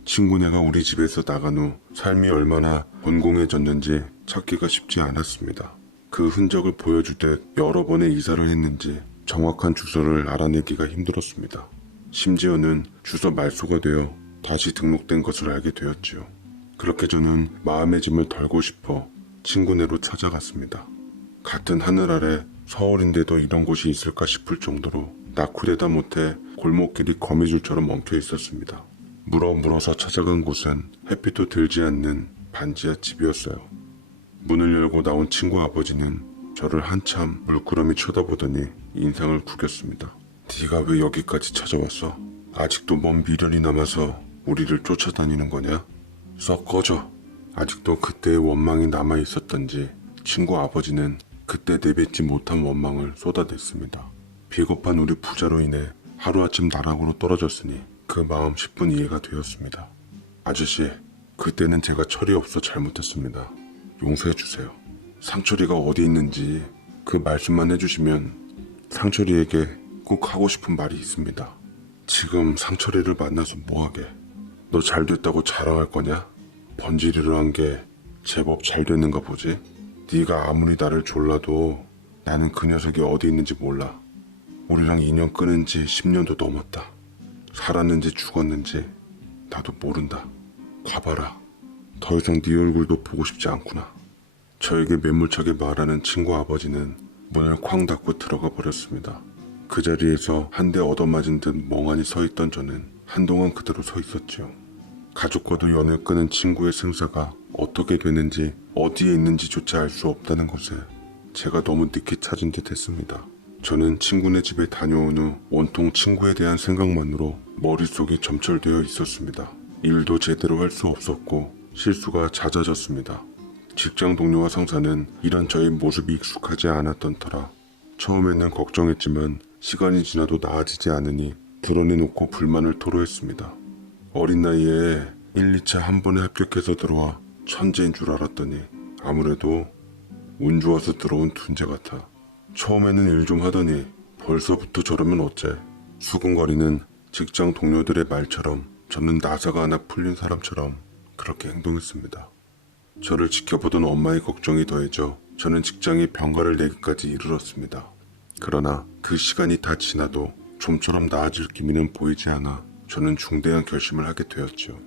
친구네가 우리 집에서 나간 후 삶이 얼마나 곤공해졌는지 찾기가 쉽지 않았습니다. 그 흔적을 보여주듯 여러 번의 이사를 했는지 정확한 주소를 알아내기가 힘들었습니다. 심지어는 주소 말소가 되어 다시 등록된 것을 알게 되었지요. 그렇게 저는 마음의 짐을 덜고 싶어 친구네로 찾아갔습니다. 같은 하늘 아래 서울인데도 이런 곳이 있을까 싶을 정도로 낙후되다 못해 골목길이 거미줄처럼 엉켜 있었습니다. 물어서 찾아간 곳은 햇빛도 들지 않는 반지하 집이었어요. 문을 열고 나온 친구 아버지는 저를 한참 물끄러미 쳐다보더니 인상을 구겼습니다. 네가 왜 여기까지 찾아왔어? 아직도 먼 미련이 남아서 우리를 쫓아다니는 거냐? 썩 꺼져. 아직도 그때의 원망이 남아 있었던지 친구 아버지는 그때 내뱉지 못한 원망을 쏟아냈습니다. 비겁한 우리 부자로 인해 하루아침 나락으로 떨어졌으니 그 마음 10분 이해가 되었습니다. 아저씨, 그때는 제가 철이 없어 잘못했습니다. 용서해주세요. 상철이가 어디 있는지 그 말씀만 해주시면 상철이에게 꼭 하고 싶은 말이 있습니다. 지금 상철이를 만나서 뭐하게? 너 잘됐다고 자랑할 거냐? 번지르르 한 게 제법 잘 됐는가 보지? 네가 아무리 나를 졸라도 나는 그 녀석이 어디 있는지 몰라. 우리랑 인연 끊은 지 10년도 넘었다. 살았는지 죽었는지 나도 모른다. 가봐라. 더 이상 네 얼굴도 보고 싶지 않구나. 저에게 매몰차게 말하는 친구 아버지는 문을 쾅 닫고 들어가 버렸습니다. 그 자리에서 한 대 얻어맞은 듯 멍하니 서 있던 저는 한동안 그대로 서 있었죠. 가족과도 연을 끄는 친구의 생사가 어떻게 되는지 어디에 있는지조차 알 수 없다는 것을 제가 너무 늦게 찾은 듯 했습니다. 저는 친구네 집에 다녀온 후 온통 친구에 대한 생각만으로 머릿속이 점철되어 있었습니다. 일도 제대로 할 수 없었고 실수가 잦아졌습니다. 직장 동료와 상사는 이런 저의 모습이 익숙하지 않았던 터라 처음에는 걱정했지만 시간이 지나도 나아지지 않으니 드러내놓고 불만을 토로했습니다. 어린 나이에 1, 2차 한 번에 합격해서 들어와 천재인 줄 알았더니 아무래도 운 좋아서 들어온 둔재 같아. 처음에는 일 좀 하더니 벌써부터 저러면 어째. 수근거리는 직장 동료들의 말처럼 저는 나사가 하나 풀린 사람처럼 그렇게 행동했습니다. 저를 지켜보던 엄마의 걱정이 더해져 저는 직장에 병가를 내기까지 이르렀습니다. 그러나 그 시간이 다 지나도 좀처럼 나아질 기미는 보이지 않아 저는 중대한 결심을 하게 되었죠.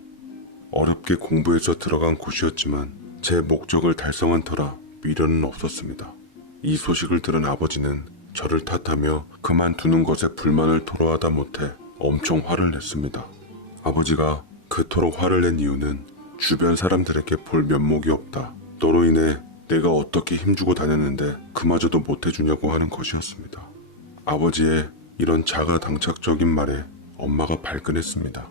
어렵게 공부해서 들어간 곳이었지만 제 목적을 달성한 터라 미련은 없었습니다. 이 소식을 들은 아버지는 저를 탓하며 그만두는 것에 불만을 토로하다 못해 엄청 화를 냈습니다. 아버지가 그토록 화를 낸 이유는 주변 사람들에게 볼 면목이 없다. 너로 인해 내가 어떻게 힘주고 다녔는데 그마저도 못해주냐고 하는 것이었습니다. 아버지의 이런 자가당착적인 말에 엄마가 발끈했습니다.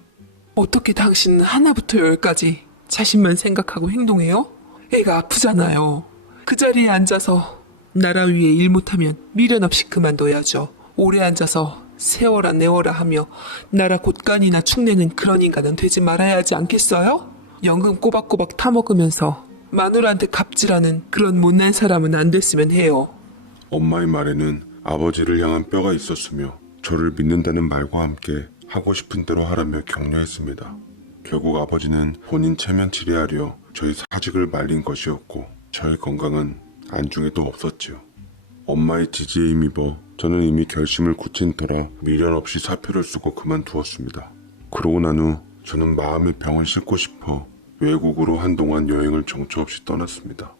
어떻게 당신은 하나부터 열까지 자신만 생각하고 행동해요? 애가 아프잖아요. 그 자리에 앉아서 나라 위에 일 못하면 미련 없이 그만둬야죠. 오래 앉아서 세워라 내워라 하며 나라 곳간이나 축내는 그런 인간은 되지 말아야 하지 않겠어요? 연금 꼬박꼬박 타먹으면서 마누라한테 갑질하는 그런 못난 사람은 안 됐으면 해요. 엄마의 말에는 아버지를 향한 뼈가 있었으며 저를 믿는다는 말과 함께 하고 싶은 대로 하라며 격려했습니다. 결국 아버지는 본인 체면 치레하려 저희 사직을 말린 것이었고 저의 건강은 안중에도 없었지요. 엄마의 지지에 힘입어 저는 이미 결심을 굳힌 터라 미련 없이 사표를 쓰고 그만두었습니다. 그러고 난 후 저는 마음의 병을 싣고 싶어 외국으로 한동안 여행을 정처 없이 떠났습니다.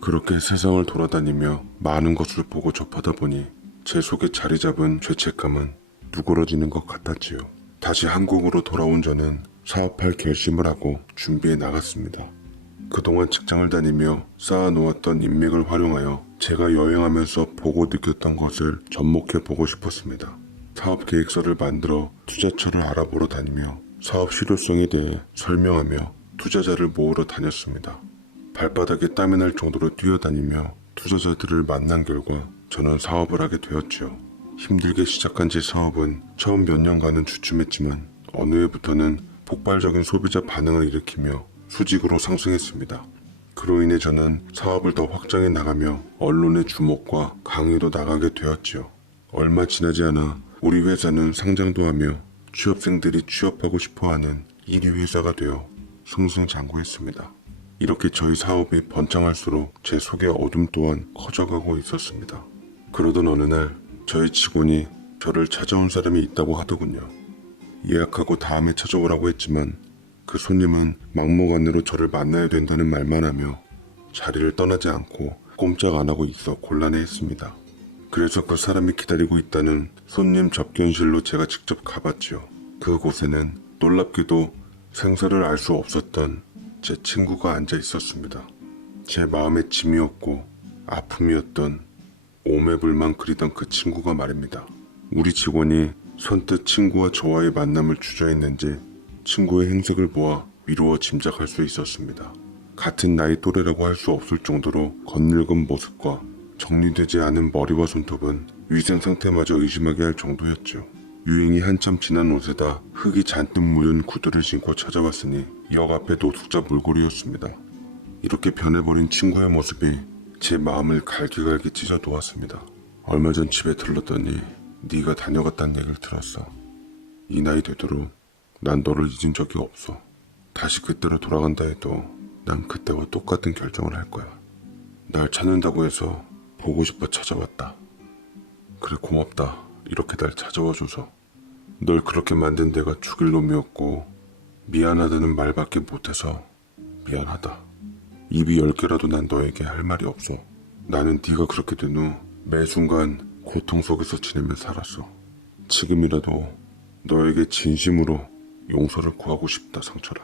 그렇게 세상을 돌아다니며 많은 것을 보고 접하다 보니 제 속에 자리 잡은 죄책감은 누그러지는 것 같았지요. 다시 한국으로 돌아온 저는 사업할 결심을 하고 준비해 나갔습니다. 그동안 직장을 다니며 쌓아놓았던 인맥을 활용하여 제가 여행하면서 보고 느꼈던 것을 접목해 보고 싶었습니다. 사업 계획서를 만들어 투자처를 알아보러 다니며 사업 실효성에 대해 설명하며 투자자를 모으러 다녔습니다. 발바닥에 땀이 날 정도로 뛰어다니며 투자자들을 만난 결과 저는 사업을 하게 되었죠. 힘들게 시작한 제 사업은 처음 몇 년간은 주춤했지만 어느 해부터는 폭발적인 소비자 반응을 일으키며 수직으로 상승했습니다. 그로 인해 저는 사업을 더 확장해 나가며 언론의 주목과 강의도 나가게 되었지요. 얼마 지나지 않아 우리 회사는 상장도 하며 취업생들이 취업하고 싶어하는 1위 회사가 되어 승승장구했습니다. 이렇게 저희 사업이 번창할수록 제 속의 어둠 또한 커져가고 있었습니다. 그러던 어느 날 저희 직원이 저를 찾아온 사람이 있다고 하더군요. 예약하고 다음에 찾아오라고 했지만 그 손님은 막무가내로 저를 만나야 된다는 말만 하며 자리를 떠나지 않고 꼼짝 안 하고 있어 곤란해했습니다. 그래서 그 사람이 기다리고 있다는 손님 접견실로 제가 직접 가봤죠. 그곳에는 놀랍게도 생사를 알 수 없었던 제 친구가 앉아 있었습니다. 제 마음의 짐이었고 아픔이었던 오매불만 그리던 그 친구가 말입니다. 우리 직원이 선뜻 친구와 저와의 만남을 주저했는지 친구의 행색을 보아 미루어 짐작할 수 있었습니다. 같은 나이 또래라고 할 수 없을 정도로 겉늙은 모습과 정리되지 않은 머리와 손톱은 위생 상태마저 의심하게 할 정도였죠. 유행이 한참 지난 옷에다 흙이 잔뜩 묻은 구두를 신고 찾아왔으니 역 앞에 노숙자 몰골이었습니다. 이렇게 변해버린 친구의 모습이 제 마음을 갈기갈기 찢어 놓았습니다. 얼마 전 집에 들렀더니 네가 다녀갔다는 얘기를 들었어. 이 나이 되도록 난 너를 잊은 적이 없어. 다시 그때로 돌아간다 해도 난 그때와 똑같은 결정을 할 거야. 날 찾는다고 해서 보고 싶어 찾아왔다. 그래 고맙다. 이렇게 날 찾아와줘서. 널 그렇게 만든 내가 죽일 놈이었고 미안하다는 말밖에 못해서 미안하다. 입이 10개라도 난 너에게 할 말이 없어. 나는 네가 그렇게 된 후 매 순간 고통 속에서 지내며 살았어. 지금이라도 너에게 진심으로 용서를 구하고 싶다 상철아.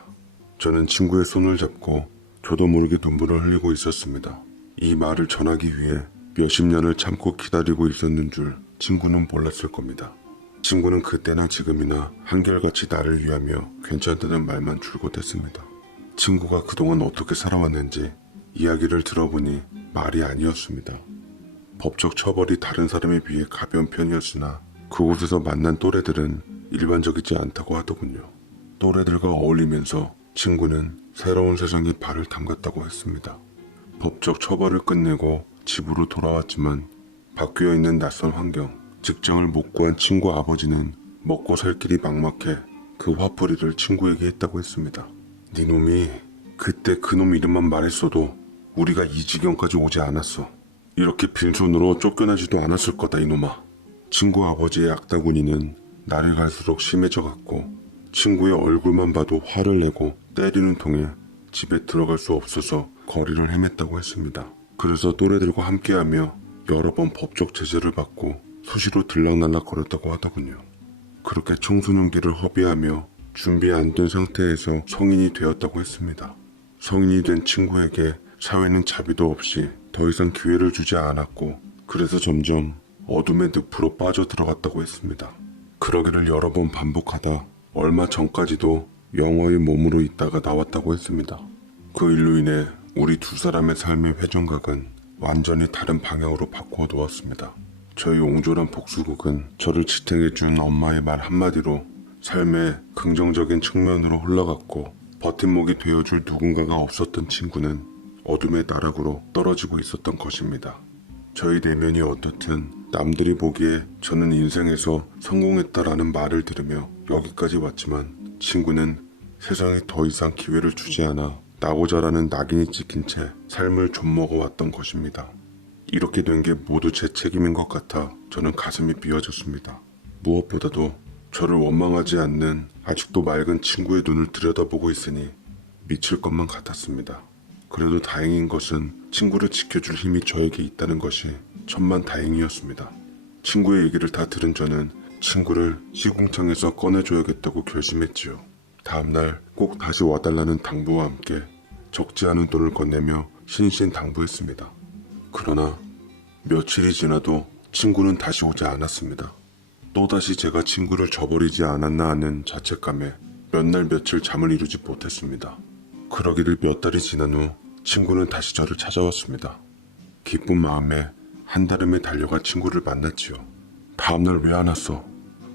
저는 친구의 손을 잡고 저도 모르게 눈물을 흘리고 있었습니다. 이 말을 전하기 위해 몇십 년을 참고 기다리고 있었는 줄 친구는 몰랐을 겁니다. 친구는 그때나 지금이나 한결같이 나를 위하며 괜찮다는 말만 줄곧 했습니다. 친구가 그동안 어떻게 살아왔는지 이야기를 들어보니 말이 아니었습니다. 법적 처벌이 다른 사람에 비해 가벼운 편이었으나 그곳에서 만난 또래들은 일반적이지 않다고 하더군요. 또래들과 어울리면서 친구는 새로운 세상에 발을 담갔다고 했습니다. 법적 처벌을 끝내고 집으로 돌아왔지만 바뀌어 있는 낯선 환경, 직장을 못 구한 친구 아버지는 먹고 살 길이 막막해 그 화풀이를 친구에게 했다고 했습니다. 네 놈이 그때 그놈 이름만 말했어도 우리가 이 지경까지 오지 않았어. 이렇게 빈손으로 쫓겨나지도 않았을 거다 이놈아. 친구 아버지의 악다구니는 날이 갈수록 심해져 갔고 친구의 얼굴만 봐도 화를 내고 때리는 통에 집에 들어갈 수 없어서 거리를 헤맸다고 했습니다. 그래서 또래들과 함께하며 여러 번 법적 제재를 받고 수시로 들락날락 거렸다고 하더군요. 그렇게 청소년기를 허비하며 준비 안 된 상태에서 성인이 되었다고 했습니다. 성인이 된 친구에게 사회는 자비도 없이 더 이상 기회를 주지 않았고 그래서 점점 어둠의 늪으로 빠져 들어갔다고 했습니다. 그러기를 여러 번 반복하다 얼마 전까지도 영화의 몸으로 있다가 나왔다고 했습니다. 그 일로 인해 우리 두 사람의 삶의 회전각은 완전히 다른 방향으로 바꾸어 놓았습니다. 저희 옹졸한 복수극은 저를 지탱해준 엄마의 말 한마디로 삶의 긍정적인 측면으로 흘러갔고 버팀목이 되어줄 누군가가 없었던 친구는 어둠의 나락으로 떨어지고 있었던 것입니다. 저희 내면이 어떻든 남들이 보기에 저는 인생에서 성공했다라는 말을 들으며 여기까지 왔지만 친구는 세상에 더 이상 기회를 주지 않아 나고자라는 낙인이 찍힌 채 삶을 좀먹어왔던 것입니다. 이렇게 된 게 모두 제 책임인 것 같아 저는 가슴이 비어졌습니다. 무엇보다도 저를 원망하지 않는 아직도 맑은 친구의 눈을 들여다보고 있으니 미칠 것만 같았습니다. 그래도 다행인 것은 친구를 지켜줄 힘이 저에게 있다는 것이 천만다행이었습니다. 친구의 얘기를 다 들은 저는 친구를 시궁창에서 꺼내줘야겠다고 결심했지요. 다음날 꼭 다시 와달라는 당부와 함께 적지 않은 돈을 건네며 신신당부했습니다. 그러나 며칠이 지나도 친구는 다시 오지 않았습니다. 또다시 제가 친구를 저버리지 않았나 하는 자책감에 몇 날 며칠 잠을 이루지 못했습니다. 그러기를 몇 달이 지난 후 친구는 다시 저를 찾아왔습니다. 기쁜 마음에 한달음에 달려가 친구를 만났지요. 다음날 왜 안 왔어?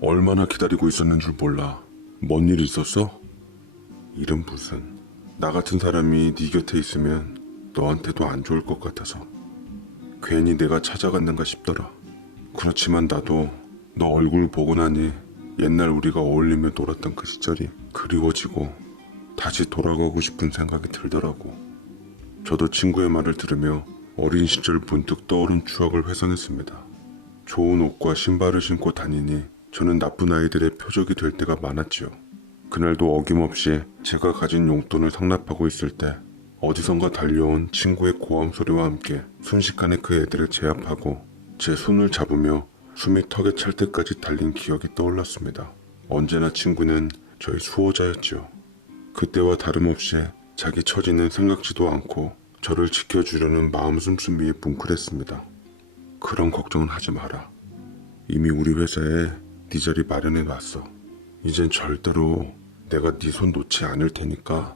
얼마나 기다리고 있었는 줄 몰라. 뭔 일 있었어? 일은 무슨. 나 같은 사람이 네 곁에 있으면 너한테도 안 좋을 것 같아서 괜히 내가 찾아갔는가 싶더라. 그렇지만 나도 너 얼굴 보고 나니 옛날 우리가 어울리며 놀았던 그 시절이 그리워지고 다시 돌아가고 싶은 생각이 들더라고. 저도 친구의 말을 들으며 어린 시절 문득 떠오른 추억을 회상했습니다. 좋은 옷과 신발을 신고 다니니 저는 나쁜 아이들의 표적이 될 때가 많았지요. 그날도 어김없이 제가 가진 용돈을 상납하고 있을 때 어디선가 달려온 친구의 고함 소리와 함께 순식간에 그 애들을 제압하고 제 손을 잡으며 숨이 턱에 찰 때까지 달린 기억이 떠올랐습니다. 언제나 친구는 저의 수호자였지요. 그때와 다름없이 자기 처지는 생각지도 않고 저를 지켜주려는 마음 씀씀이에 뭉클했습니다. 그런 걱정은 하지 마라. 이미 우리 회사에 네 자리 마련해 놨어. 이젠 절대로 내가 네 손 놓지 않을 테니까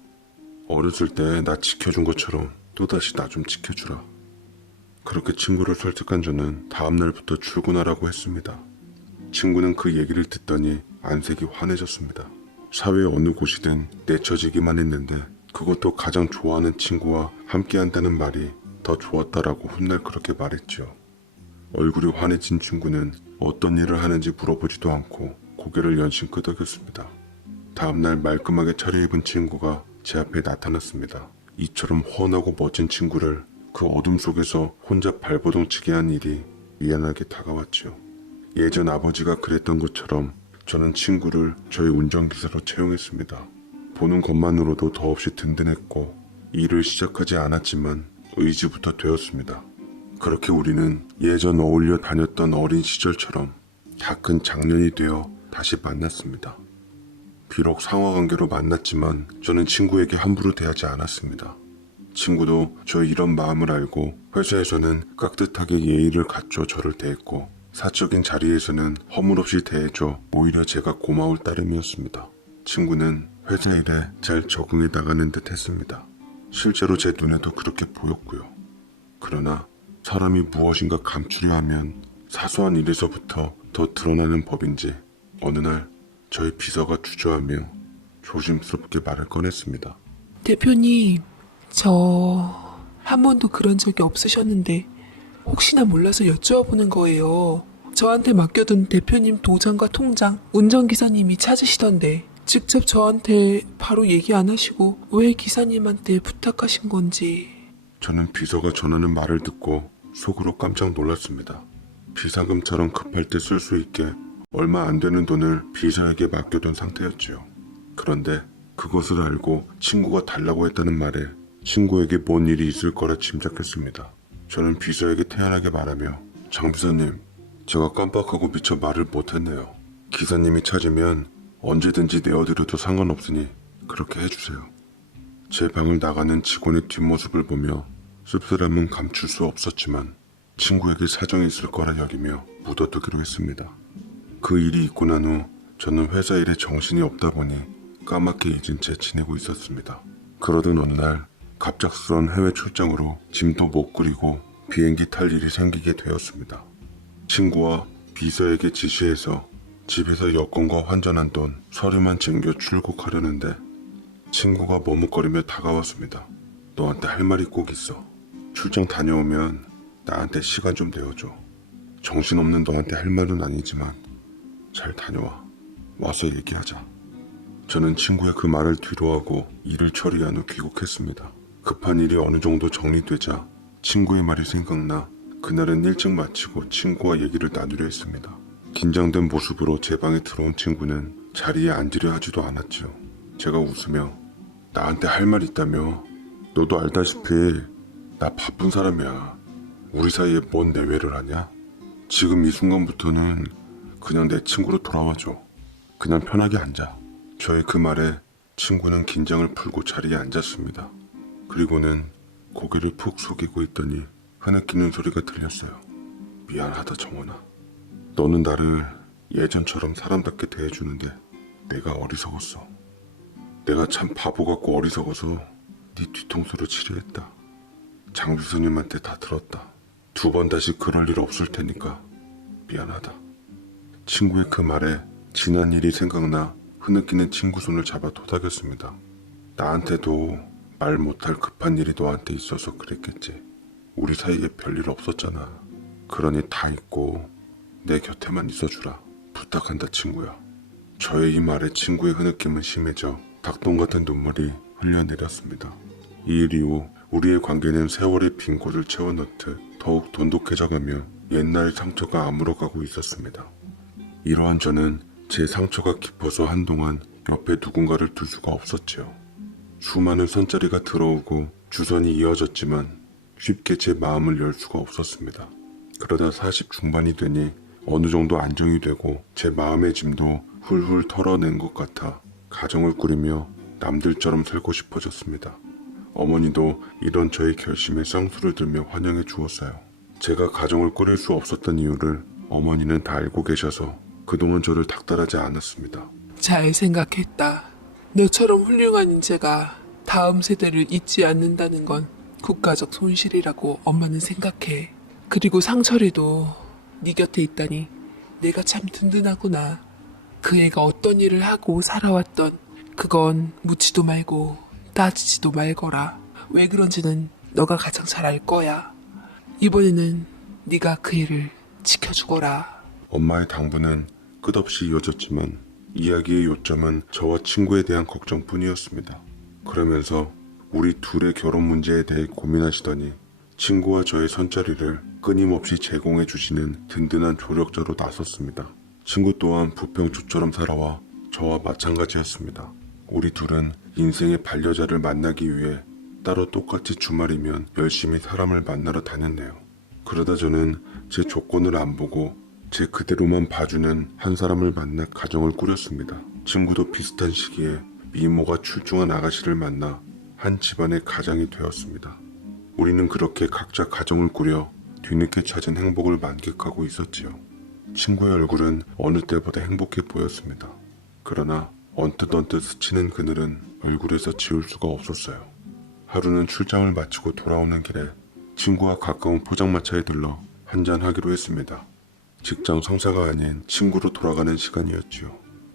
어렸을 때 나 지켜준 것처럼 또다시 나 좀 지켜주라. 그렇게 친구를 설득한 저는 다음날부터 출근하라고 했습니다. 친구는 그 얘기를 듣더니 안색이 환해졌습니다. 사회 어느 곳이든 내쳐지기만 했는데 그것도 가장 좋아하는 친구와 함께한다는 말이 더 좋았다라고 훗날 그렇게 말했죠. 얼굴이 환해진 친구는 어떤 일을 하는지 물어보지도 않고 고개를 연신 끄덕였습니다. 다음날 말끔하게 차려입은 친구가 제 앞에 나타났습니다. 이처럼 훤하고 멋진 친구를 그 어둠 속에서 혼자 발버둥치게 한 일이 미안하게 다가왔죠. 예전 아버지가 그랬던 것처럼 저는 친구를 저의 운전기사로 채용했습니다. 보는 것만으로도 더없이 든든했고 일을 시작하지 않았지만 의지부터 되었습니다. 그렇게 우리는 예전 어울려 다녔던 어린 시절처럼 다 큰 장년이 되어 다시 만났습니다. 비록 상하관계로 만났지만 저는 친구에게 함부로 대하지 않았습니다. 친구도 저의 이런 마음을 알고 회사에서는 깍듯하게 예의를 갖춰 저를 대했고 사적인 자리에서는 허물없이 대해줘 오히려 제가 고마울 따름이었습니다. 친구는 회사 일에 잘 적응해 나가는 듯 했습니다. 실제로 제 눈에도 그렇게 보였고요. 그러나 사람이 무엇인가 감추려 하면 사소한 일에서부터 더 드러나는 법인지 어느 날 저희 비서가 주저하며 조심스럽게 말을 꺼냈습니다. 대표님, 저 한 번도 그런 적이 없으셨는데 혹시나 몰라서 여쭈어보는 거예요. 저한테 맡겨둔 대표님 도장과 통장 운전기사님이 찾으시던데 직접 저한테 바로 얘기 안 하시고 왜 기사님한테 부탁하신 건지. 저는 비서가 전하는 말을 듣고 속으로 깜짝 놀랐습니다. 비상금처럼 급할 때 쓸 수 있게 얼마 안 되는 돈을 비서에게 맡겨둔 상태였지요. 그런데 그것을 알고 친구가 달라고 했다는 말에 친구에게 뭔 일이 있을 거라 짐작했습니다. 저는 비서에게 태연하게 말하며 장 비서님, 제가 깜빡하고 미처 말을 못했네요. 기사님이 찾으면 언제든지 내어드려도 상관없으니 그렇게 해주세요. 제 방을 나가는 직원의 뒷모습을 보며 씁쓸함은 감출 수 없었지만 친구에게 사정이 있을 거라 여기며 묻어두기로 했습니다. 그 일이 있고 난 후 저는 회사 일에 정신이 없다 보니 까맣게 잊은 채 지내고 있었습니다. 그러던 어느 날 갑작스런 해외 출장으로 짐도 못 꾸리고 비행기 탈 일이 생기게 되었습니다. 친구와 비서에게 지시해서 집에서 여권과 환전한 돈 서류만 챙겨 출국하려는데 친구가 머뭇거리며 다가왔습니다. 너한테 할 말이 꼭 있어. 출장 다녀오면 나한테 시간 좀 내어줘. 정신없는 너한테 할 말은 아니지만 잘 다녀와. 와서 얘기하자. 저는 친구의 그 말을 뒤로하고 일을 처리한 후 귀국했습니다. 급한 일이 어느 정도 정리되자 친구의 말이 생각나 그날은 일찍 마치고 친구와 얘기를 나누려 했습니다. 긴장된 모습으로 제 방에 들어온 친구는 자리에 앉으려 하지도 않았지요. 제가 웃으며 나한테 할 말 있다며. 너도 알다시피 나 바쁜 사람이야. 우리 사이에 뭔 내외를 하냐? 지금 이 순간부터는 그냥 내 친구로 돌아와줘. 그냥 편하게 앉아. 저의 그 말에 친구는 긴장을 풀고 자리에 앉았습니다. 그리고는 고개를 푹 숙이고 있더니 흐느끼는 소리가 들렸어요. 미안하다 정원아. 너는 나를 예전처럼 사람답게 대해주는데 내가 어리석었어. 내가 참 바보 같고 어리석어서 네 뒤통수를 치료했다. 장 교수님한테 다 들었다. 2번 다시 그럴 일 없을 테니까 미안하다. 친구의 그 말에 지난 일이 생각나 흐느끼는 친구 손을 잡아 토닥였습니다. 나한테도 말 못할 급한 일이 너한테 있어서 그랬겠지. 우리 사이에 별일 없었잖아. 그러니 다 잊고 내 곁에만 있어주라. 부탁한다 친구야. 저의 이 말에 친구의 흐느낌은 심해져 닭똥 같은 눈물이 흘려내렸습니다. 이 일 이후 우리의 관계는 세월의 빈 곳을 채워넣듯 더욱 돈독해져가며 옛날 상처가 아물어가고 있었습니다. 이러한 저는 제 상처가 깊어서 한동안 옆에 누군가를 둘 수가 없었지요. 수많은 선자리가 들어오고 주선이 이어졌지만 쉽게 제 마음을 열 수가 없었습니다. 그러다 40 중반이 되니 어느 정도 안정이 되고 제 마음의 짐도 훌훌 털어낸 것 같아 가정을 꾸리며 남들처럼 살고 싶어졌습니다. 어머니도 이런 저의 결심에 쌍수를 들며 환영해 주었어요. 제가 가정을 꾸릴 수 없었던 이유를 어머니는 다 알고 계셔서 그동안 저를 닥달하지 않았습니다. 잘 생각했다. 너처럼 훌륭한 인재가 다음 세대를 잊지 않는다는 건 국가적 손실이라고 엄마는 생각해. 그리고 상철이도 네 곁에 있다니 내가 참 든든하구나. 그 애가 어떤 일을 하고 살아왔던 그건 묻지도 말고 따지지도 말거라. 왜 그런지는 너가 가장 잘 알 거야. 이번에는 네가 그 애를 지켜주거라. 엄마의 당부는 끝없이 이어졌지만 이야기의 요점은 저와 친구에 대한 걱정뿐이었습니다. 그러면서 우리 둘의 결혼 문제에 대해 고민하시더니 친구와 저의 선자리를 끊임없이 제공해 주시는 든든한 조력자로 나섰습니다. 친구 또한 부평초처럼 살아와 저와 마찬가지였습니다. 우리 둘은 인생의 반려자를 만나기 위해 따로 똑같이 주말이면 열심히 사람을 만나러 다녔네요. 그러다 저는 제 조건을 안 보고 제 그대로만 봐주는 한 사람을 만나 가정을 꾸렸습니다. 친구도 비슷한 시기에 미모가 출중한 아가씨를 만나 한 집안의 가장이 되었습니다. 우리는 그렇게 각자 가정을 꾸려 뒤늦게 찾은 행복을 만끽하고 있었지요. 친구의 얼굴은 어느 때보다 행복해 보였습니다. 그러나 언뜻 스치는 그늘은 얼굴에서 지울 수가 없었어요. 하루는 출장을 마치고 돌아오는 길에 친구와 가까운 포장마차에 들러 한잔하기로 했습니다. 직장 상사가 아닌 친구로 돌아가는 시간이었지요.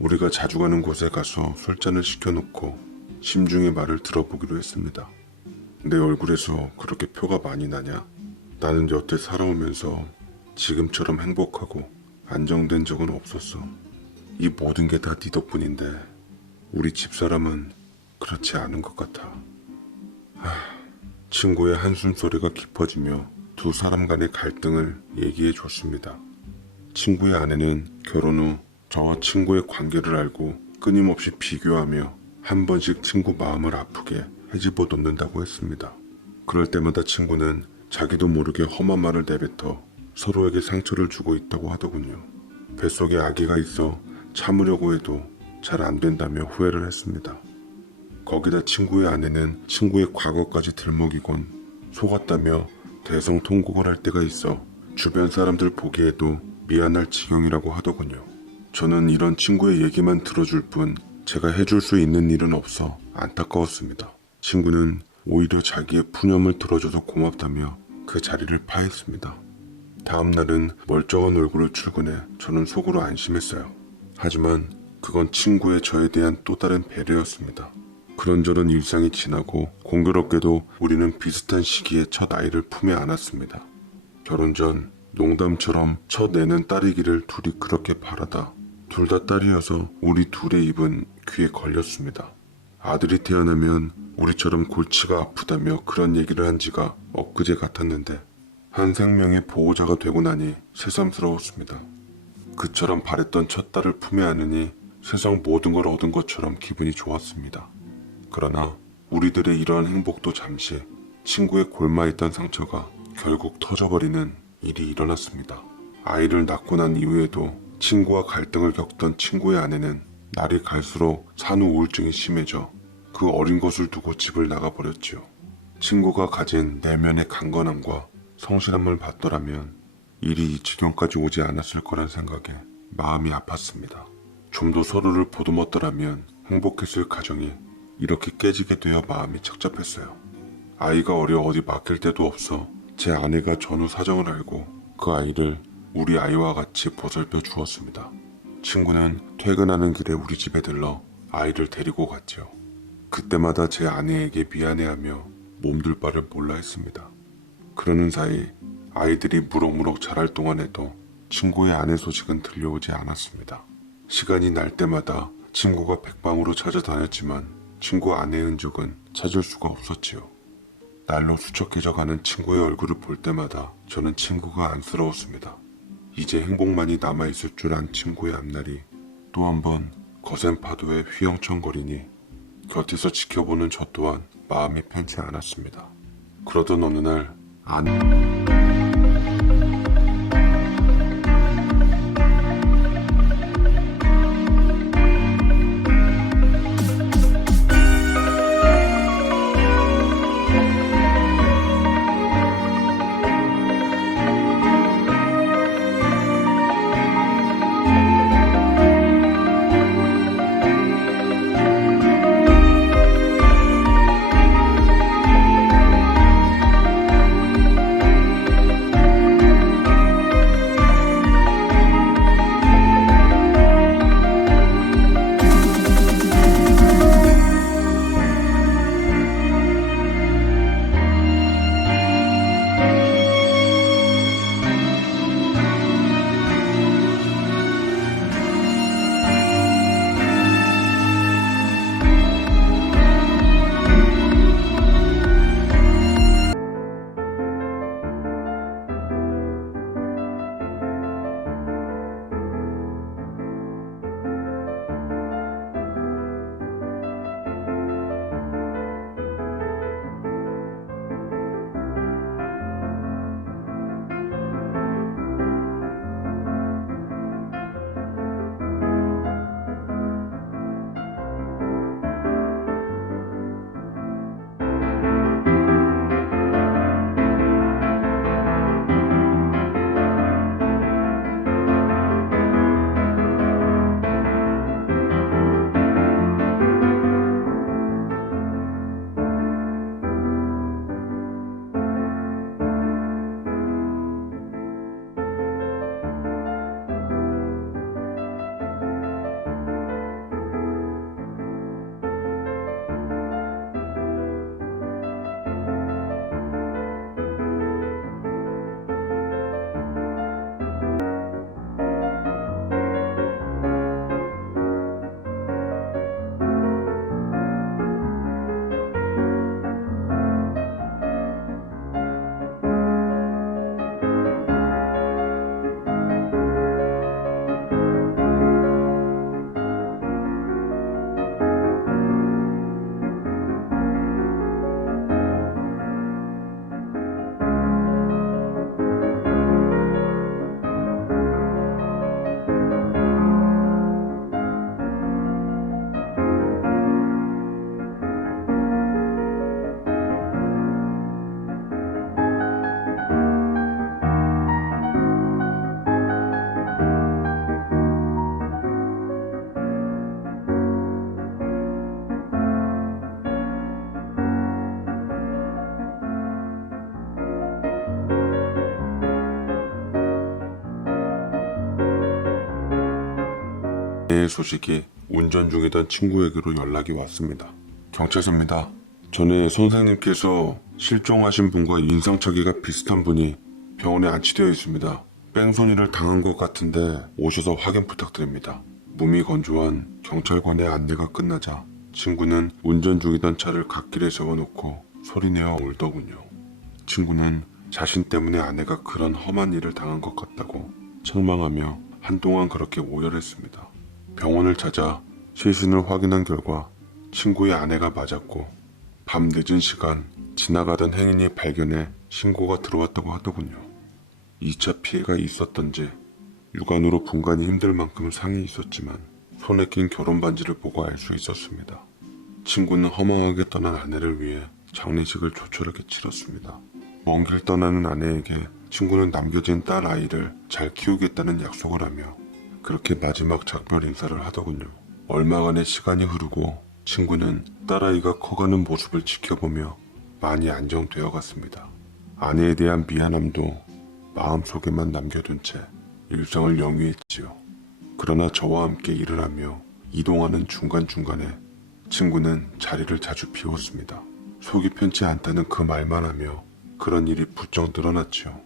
우리가 자주 가는 곳에 가서 술잔을 시켜놓고 심중의 말을 들어보기로 했습니다. 내 얼굴에서 그렇게 표가 많이 나냐? 나는 여태 살아오면서 지금처럼 행복하고 안정된 적은 없었어. 이 모든 게 다 네 덕분인데 우리 집사람은 그렇지 않은 것 같아. 친구의 한숨 소리가 깊어지며 두 사람 간의 갈등을 얘기해 줬습니다. 친구의 아내는 결혼 후 저와 친구의 관계를 알고 끊임없이 비교하며 한 번씩 친구 마음을 아프게 헤집어 놓는다고 했습니다. 그럴 때마다 친구는 자기도 모르게 험한 말을 내뱉어 서로에게 상처를 주고 있다고 하더군요. 뱃속에 아기가 있어 참으려고 해도 잘 안 된다며 후회를 했습니다. 거기다 친구의 아내는 친구의 과거까지 들먹이곤 속았다며 대성통곡을 할 때가 있어 주변 사람들 보기에도 미안할 지경이라고 하더군요. 저는 이런 친구의 얘기만 들어줄 뿐 제가 해줄 수 있는 일은 없어 안타까웠습니다. 친구는 오히려 자기의 푸념을 들어줘서 고맙다며 그 자리를 파했습니다. 다음 날은 멀쩡한 얼굴을 출근해 저는 속으로 안심했어요. 하지만 그건 친구의 저에 대한 또 다른 배려였습니다. 그런저런 일상이 지나고 공교롭게도 우리는 비슷한 시기에 첫 아이를 품에 안았습니다. 결혼 전 농담처럼 첫 애는 딸이기를 둘이 그렇게 바라다 둘 다 딸이어서 우리 둘의 입은 귀에 걸렸습니다. 아들이 태어나면 우리처럼 골치가 아프다며 그런 얘기를 한 지가 엊그제 같았는데 한 생명의 보호자가 되고 나니 새삼스러웠습니다. 그처럼 바랬던 첫 딸을 품에 안으니 세상 모든 걸 얻은 것처럼 기분이 좋았습니다. 그러나 우리들의 이러한 행복도 잠시 친구의 골마있던 상처가 결국 터져버리는 일이 일어났습니다. 아이를 낳고 난 이후에도 친구와 갈등을 겪던 친구의 아내는 날이 갈수록 산후 우울증이 심해져 그 어린 것을 두고 집을 나가버렸지요. 친구가 가진 내면의 강건함과 성실함을 봤더라면 일이 이 지경까지 오지 않았을 거란 생각에 마음이 아팠습니다. 좀 더 서로를 보듬었더라면 행복했을 가정이 이렇게 깨지게 되어 마음이 착잡했어요. 아이가 어려 어디 맡길 데도 없어 제 아내가 전후 사정을 알고 그 아이를 우리 아이와 같이 보살펴 주었습니다. 친구는 퇴근하는 길에 우리 집에 들러 아이를 데리고 갔지요. 그때마다 제 아내에게 미안해하며 몸둘 바를 몰라 했습니다. 그러는 사이 아이들이 무럭무럭 자랄 동안에도 친구의 아내 소식은 들려오지 않았습니다. 시간이 날 때마다 친구가 백방으로 찾아다녔지만 친구 아내의 흔적은 찾을 수가 없었지요. 날로 수척해져가는 친구의 얼굴을 볼 때마다 저는 친구가 안쓰러웠습니다. 이제 행복만이 남아있을 줄 안 친구의 앞날이 또 한 번 거센 파도에 휘영청거리니 곁에서 지켜보는 저 또한 마음이 편치 않았습니다. 그러던 어느 날 아내의 소식이 운전 중이던 친구에게로 연락이 왔습니다. 경찰서입니다. 전에 선생님께서 실종하신 분과 인상착의가 비슷한 분이 병원에 안치되어 있습니다. 뺑소니를 당한 것 같은데 오셔서 확인 부탁드립니다. 몸이 건조한 경찰관의 안내가 끝나자 친구는 운전 중이던 차를 갓길에 세워놓고 소리내어 울더군요. 친구는 자신 때문에 아내가 그런 험한 일을 당한 것 같다고 책망하며 한동안 그렇게 오열했습니다. 병원을 찾아 시신을 확인한 결과 친구의 아내가 맞았고 밤 늦은 시간 지나가던 행인이 발견해 신고가 들어왔다고 하더군요. 2차 피해가 있었던지 육안으로 분간이 힘들 만큼 상이 있었지만 손에 낀 결혼 반지를 보고 알 수 있었습니다. 친구는 허망하게 떠난 아내를 위해 장례식을 조촐하게 치렀습니다. 먼 길 떠나는 아내에게 친구는 남겨진 딸 아이를 잘 키우겠다는 약속을 하며 그렇게 마지막 작별 인사를 하더군요. 얼마간의 시간이 흐르고 친구는 딸아이가 커가는 모습을 지켜보며 많이 안정되어 갔습니다. 아내에 대한 미안함도 마음속에만 남겨둔 채 일상을 영위했지요. 그러나 저와 함께 일을 하며 이동하는 중간중간에 친구는 자리를 자주 비웠습니다. 속이 편치 않다는 그 말만 하며 그런 일이 부쩍 늘어났지요.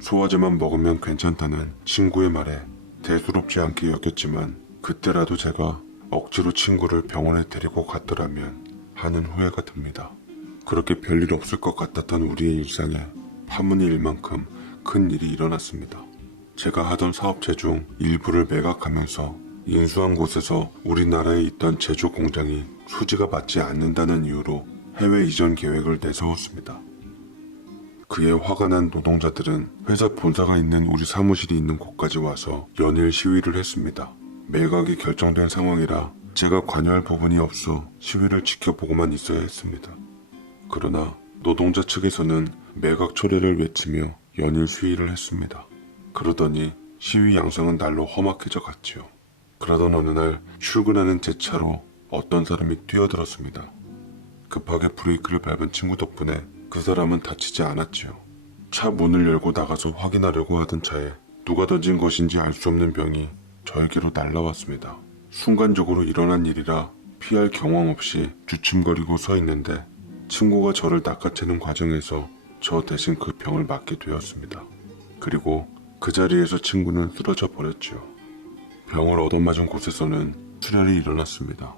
소화제만 먹으면 괜찮다는 친구의 말에 대수롭지 않게 여겼지만 그때라도 제가 억지로 친구를 병원에 데리고 갔더라면 하는 후회가 듭니다. 그렇게 별일 없을 것 같았던 우리의 일상에 파문이 일 만큼 큰 일이 일어났습니다. 제가 하던 사업체 중 일부를 매각하면서 인수한 곳에서 우리나라에 있던 제조 공장이 수지가 맞지 않는다는 이유로 해외 이전 계획을 내세웠습니다. 그에 화가 난 노동자들은 회사 본사가 있는 우리 사무실이 있는 곳까지 와서 연일 시위를 했습니다. 매각이 결정된 상황이라 제가 관여할 부분이 없어 시위를 지켜보고만 있어야 했습니다. 그러나 노동자 측에서는 매각 철회를 외치며 연일 시위를 했습니다. 그러더니 시위 양상은 날로 험악해져 갔지요. 그러던 어느 날 출근하는 제 차로 어떤 사람이 뛰어들었습니다. 급하게 브레이크를 밟은 친구 덕분에 그 사람은 다치지 않았지요. 차 문을 열고 나가서 확인하려고 하던 차에 누가 던진 것인지 알 수 없는 병이 저에게로 날라왔습니다. 순간적으로 일어난 일이라 피할 경황 없이 주춤거리고 서 있는데 친구가 저를 낚아채는 과정에서 저 대신 그 병을 맞게 되었습니다. 그리고 그 자리에서 친구는 쓰러져 버렸지요. 병을 얻어맞은 곳에서는 출혈이 일어났습니다.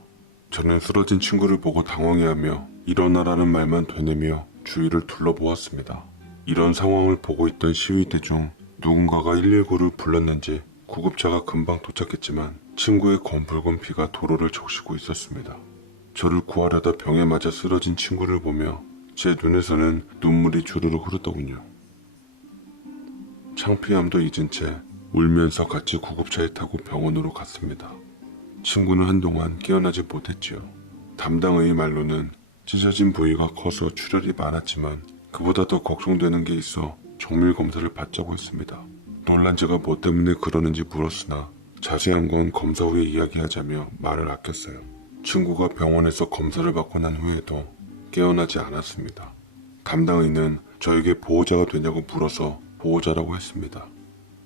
저는 쓰러진 친구를 보고 당황해하며 일어나라는 말만 되뇌며 주위를 둘러보았습니다. 이런 상황을 보고 있던 시위대 중 누군가가 119를 불렀는지 구급차가 금방 도착했지만 친구의 검붉은 피가 도로를 적시고 있었습니다. 저를 구하려다 병에 맞아 쓰러진 친구를 보며 제 눈에서는 눈물이 주르르 흐르더군요. 창피함도 잊은 채 울면서 같이 구급차에 타고 병원으로 갔습니다. 친구는 한동안 깨어나지 못했지요. 담당의 말로는 찢어진 부위가 커서 출혈이 많았지만 그보다 더 걱정되는 게 있어 정밀 검사를 받자고 했습니다. 놀란 제가 뭐 때문에 그러는지 물었으나 자세한 건 검사 후에 이야기하자며 말을 아꼈어요. 친구가 병원에서 검사를 받고 난 후에도 깨어나지 않았습니다. 담당의는 저에게 보호자가 되냐고 물어서 보호자라고 했습니다.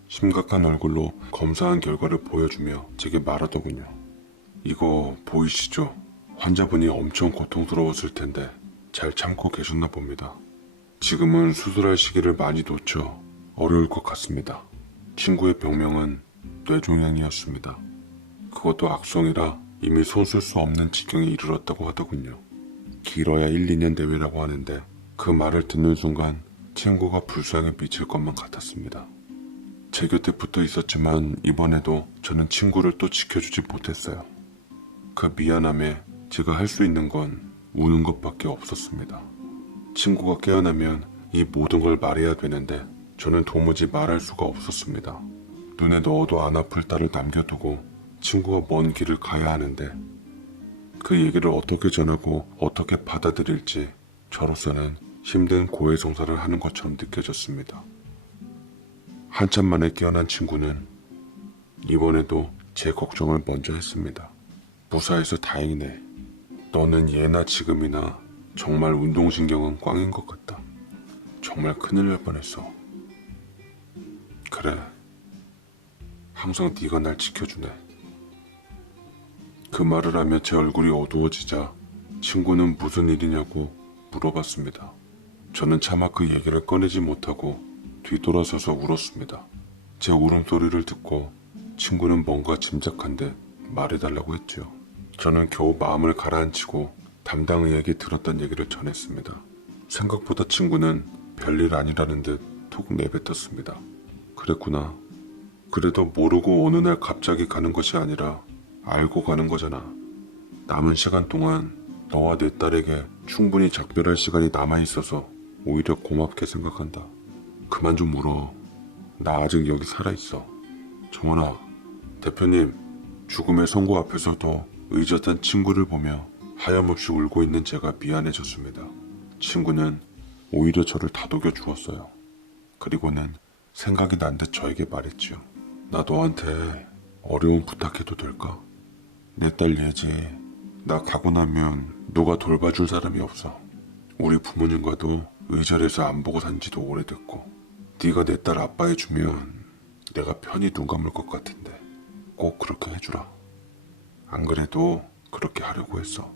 심각한 얼굴로 검사한 결과를 보여주며 제게 말하더군요. 이거 보이시죠? 환자분이 엄청 고통스러웠을 텐데 잘 참고 계셨나 봅니다. 지금은 수술할 시기를 많이 놓쳐 어려울 것 같습니다. 친구의 병명은 뇌종양이었습니다. 그것도 악성이라 이미 손쓸 수 없는 지경에 이르렀다고 하더군요. 길어야 1, 2년 내외라고 하는데 그 말을 듣는 순간 친구가 불쌍해 미칠 것만 같았습니다. 제 곁에 붙어 있었지만 이번에도 저는 친구를 또 지켜주지 못했어요. 그 미안함에 제가 할 수 있는 건 우는 것밖에 없었습니다. 친구가 깨어나면 이 모든 걸 말해야 되는데 저는 도무지 말할 수가 없었습니다. 눈에 넣어도 안 아플 딸을 남겨두고 친구가 먼 길을 가야 하는데 그 얘기를 어떻게 전하고 어떻게 받아들일지 저로서는 힘든 고해성사를 하는 것처럼 느껴졌습니다. 한참 만에 깨어난 친구는 이번에도 제 걱정을 먼저 했습니다. 무사해서 다행이네. 너는 예나 지금이나 정말 운동신경은 꽝인 것 같다. 정말 큰일 날 뻔했어. 그래. 항상 네가 날 지켜주네. 그 말을 하며 제 얼굴이 어두워지자 친구는 무슨 일이냐고 물어봤습니다. 저는 차마 그 얘기를 꺼내지 못하고 뒤돌아서서 울었습니다. 제 울음소리를 듣고 친구는 뭔가 짐작한 듯 말해달라고 했죠. 저는 겨우 마음을 가라앉히고 담당의에게 들었던 얘기를 전했습니다. 생각보다 친구는 별일 아니라는 듯 툭 내뱉었습니다. 그랬구나. 그래도 모르고 어느 날 갑자기 가는 것이 아니라 알고 가는 거잖아. 남은 시간 동안 너와 내 딸에게 충분히 작별할 시간이 남아있어서 오히려 고맙게 생각한다. 그만 좀 울어. 나 아직 여기 살아있어. 정원아, 대표님, 죽음의 선고 앞에서도 의젓한 친구를 보며 하염없이 울고 있는 제가 미안해졌습니다. 친구는 오히려 저를 다독여 주었어요. 그리고는 생각이 난 듯 저에게 말했지요. 나 너한테 어려운 부탁해도 될까? 내 딸 예지, 나 가고 나면 누가 돌봐줄 사람이 없어. 우리 부모님과도 의절해서 안 보고 산 지도 오래됐고, 네가 내 딸 아빠해주면 내가 편히 눈 감을 것 같은데 꼭 그렇게 해주라. 안 그래도 그렇게 하려고 했어.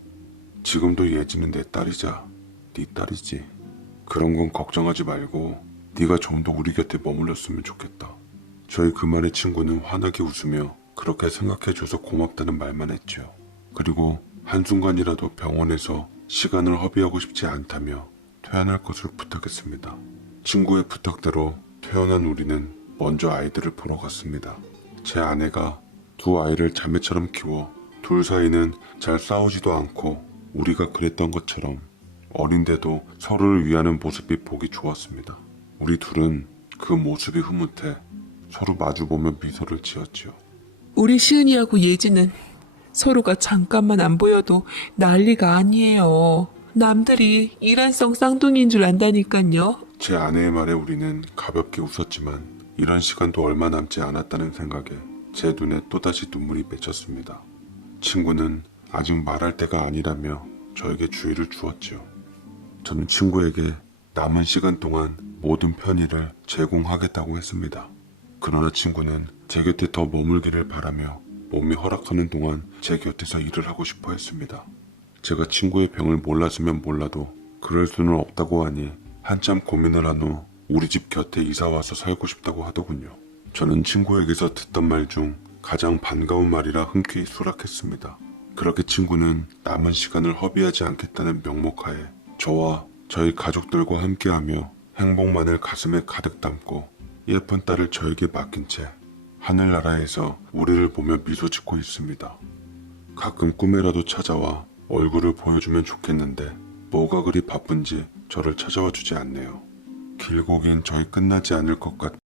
지금도 예지는 내 딸이자 네 딸이지. 그런 건 걱정하지 말고 네가 좀 더 우리 곁에 머물렀으면 좋겠다. 저희 그 말에 친구는 환하게 웃으며 그렇게 생각해줘서 고맙다는 말만 했죠. 그리고 한순간이라도 병원에서 시간을 허비하고 싶지 않다며 퇴원할 것을 부탁했습니다. 친구의 부탁대로 퇴원한 우리는 먼저 아이들을 보러 갔습니다. 제 아내가 두 아이를 자매처럼 키워 둘 사이는 잘 싸우지도 않고 우리가 그랬던 것처럼 어린데도 서로를 위하는 모습이 보기 좋았습니다. 우리 둘은 그 모습이 흐뭇해 서로 마주보며 미소를 지었지요. 우리 시은이하고 예지는 서로가 잠깐만 안 보여도 난리가 아니에요. 남들이 이란성 쌍둥이인 줄 안다니깐요. 제 아내의 말에 우리는 가볍게 웃었지만 이런 시간도 얼마 남지 않았다는 생각에 제 눈에 또다시 눈물이 맺혔습니다. 친구는 아직 말할 때가 아니라며 저에게 주의를 주었지요. 저는 친구에게 남은 시간 동안 모든 편의를 제공하겠다고 했습니다. 그러나 친구는 제 곁에 더 머물기를 바라며 몸이 허락하는 동안 제 곁에서 일을 하고 싶어 했습니다. 제가 친구의 병을 몰랐으면 몰라도 그럴 수는 없다고 하니 한참 고민을 한 후 우리 집 곁에 이사와서 살고 싶다고 하더군요. 저는 친구에게서 듣던 말 중 가장 반가운 말이라 흔쾌히 수락했습니다. 그렇게 친구는 남은 시간을 허비하지 않겠다는 명목하에 저와 저희 가족들과 함께하며 행복만을 가슴에 가득 담고 예쁜 딸을 저에게 맡긴 채 하늘나라에서 우리를 보며 미소 짓고 있습니다. 가끔 꿈에라도 찾아와 얼굴을 보여주면 좋겠는데 뭐가 그리 바쁜지 저를 찾아와 주지 않네요. 길고 긴 저희 끝나지 않을 것 같은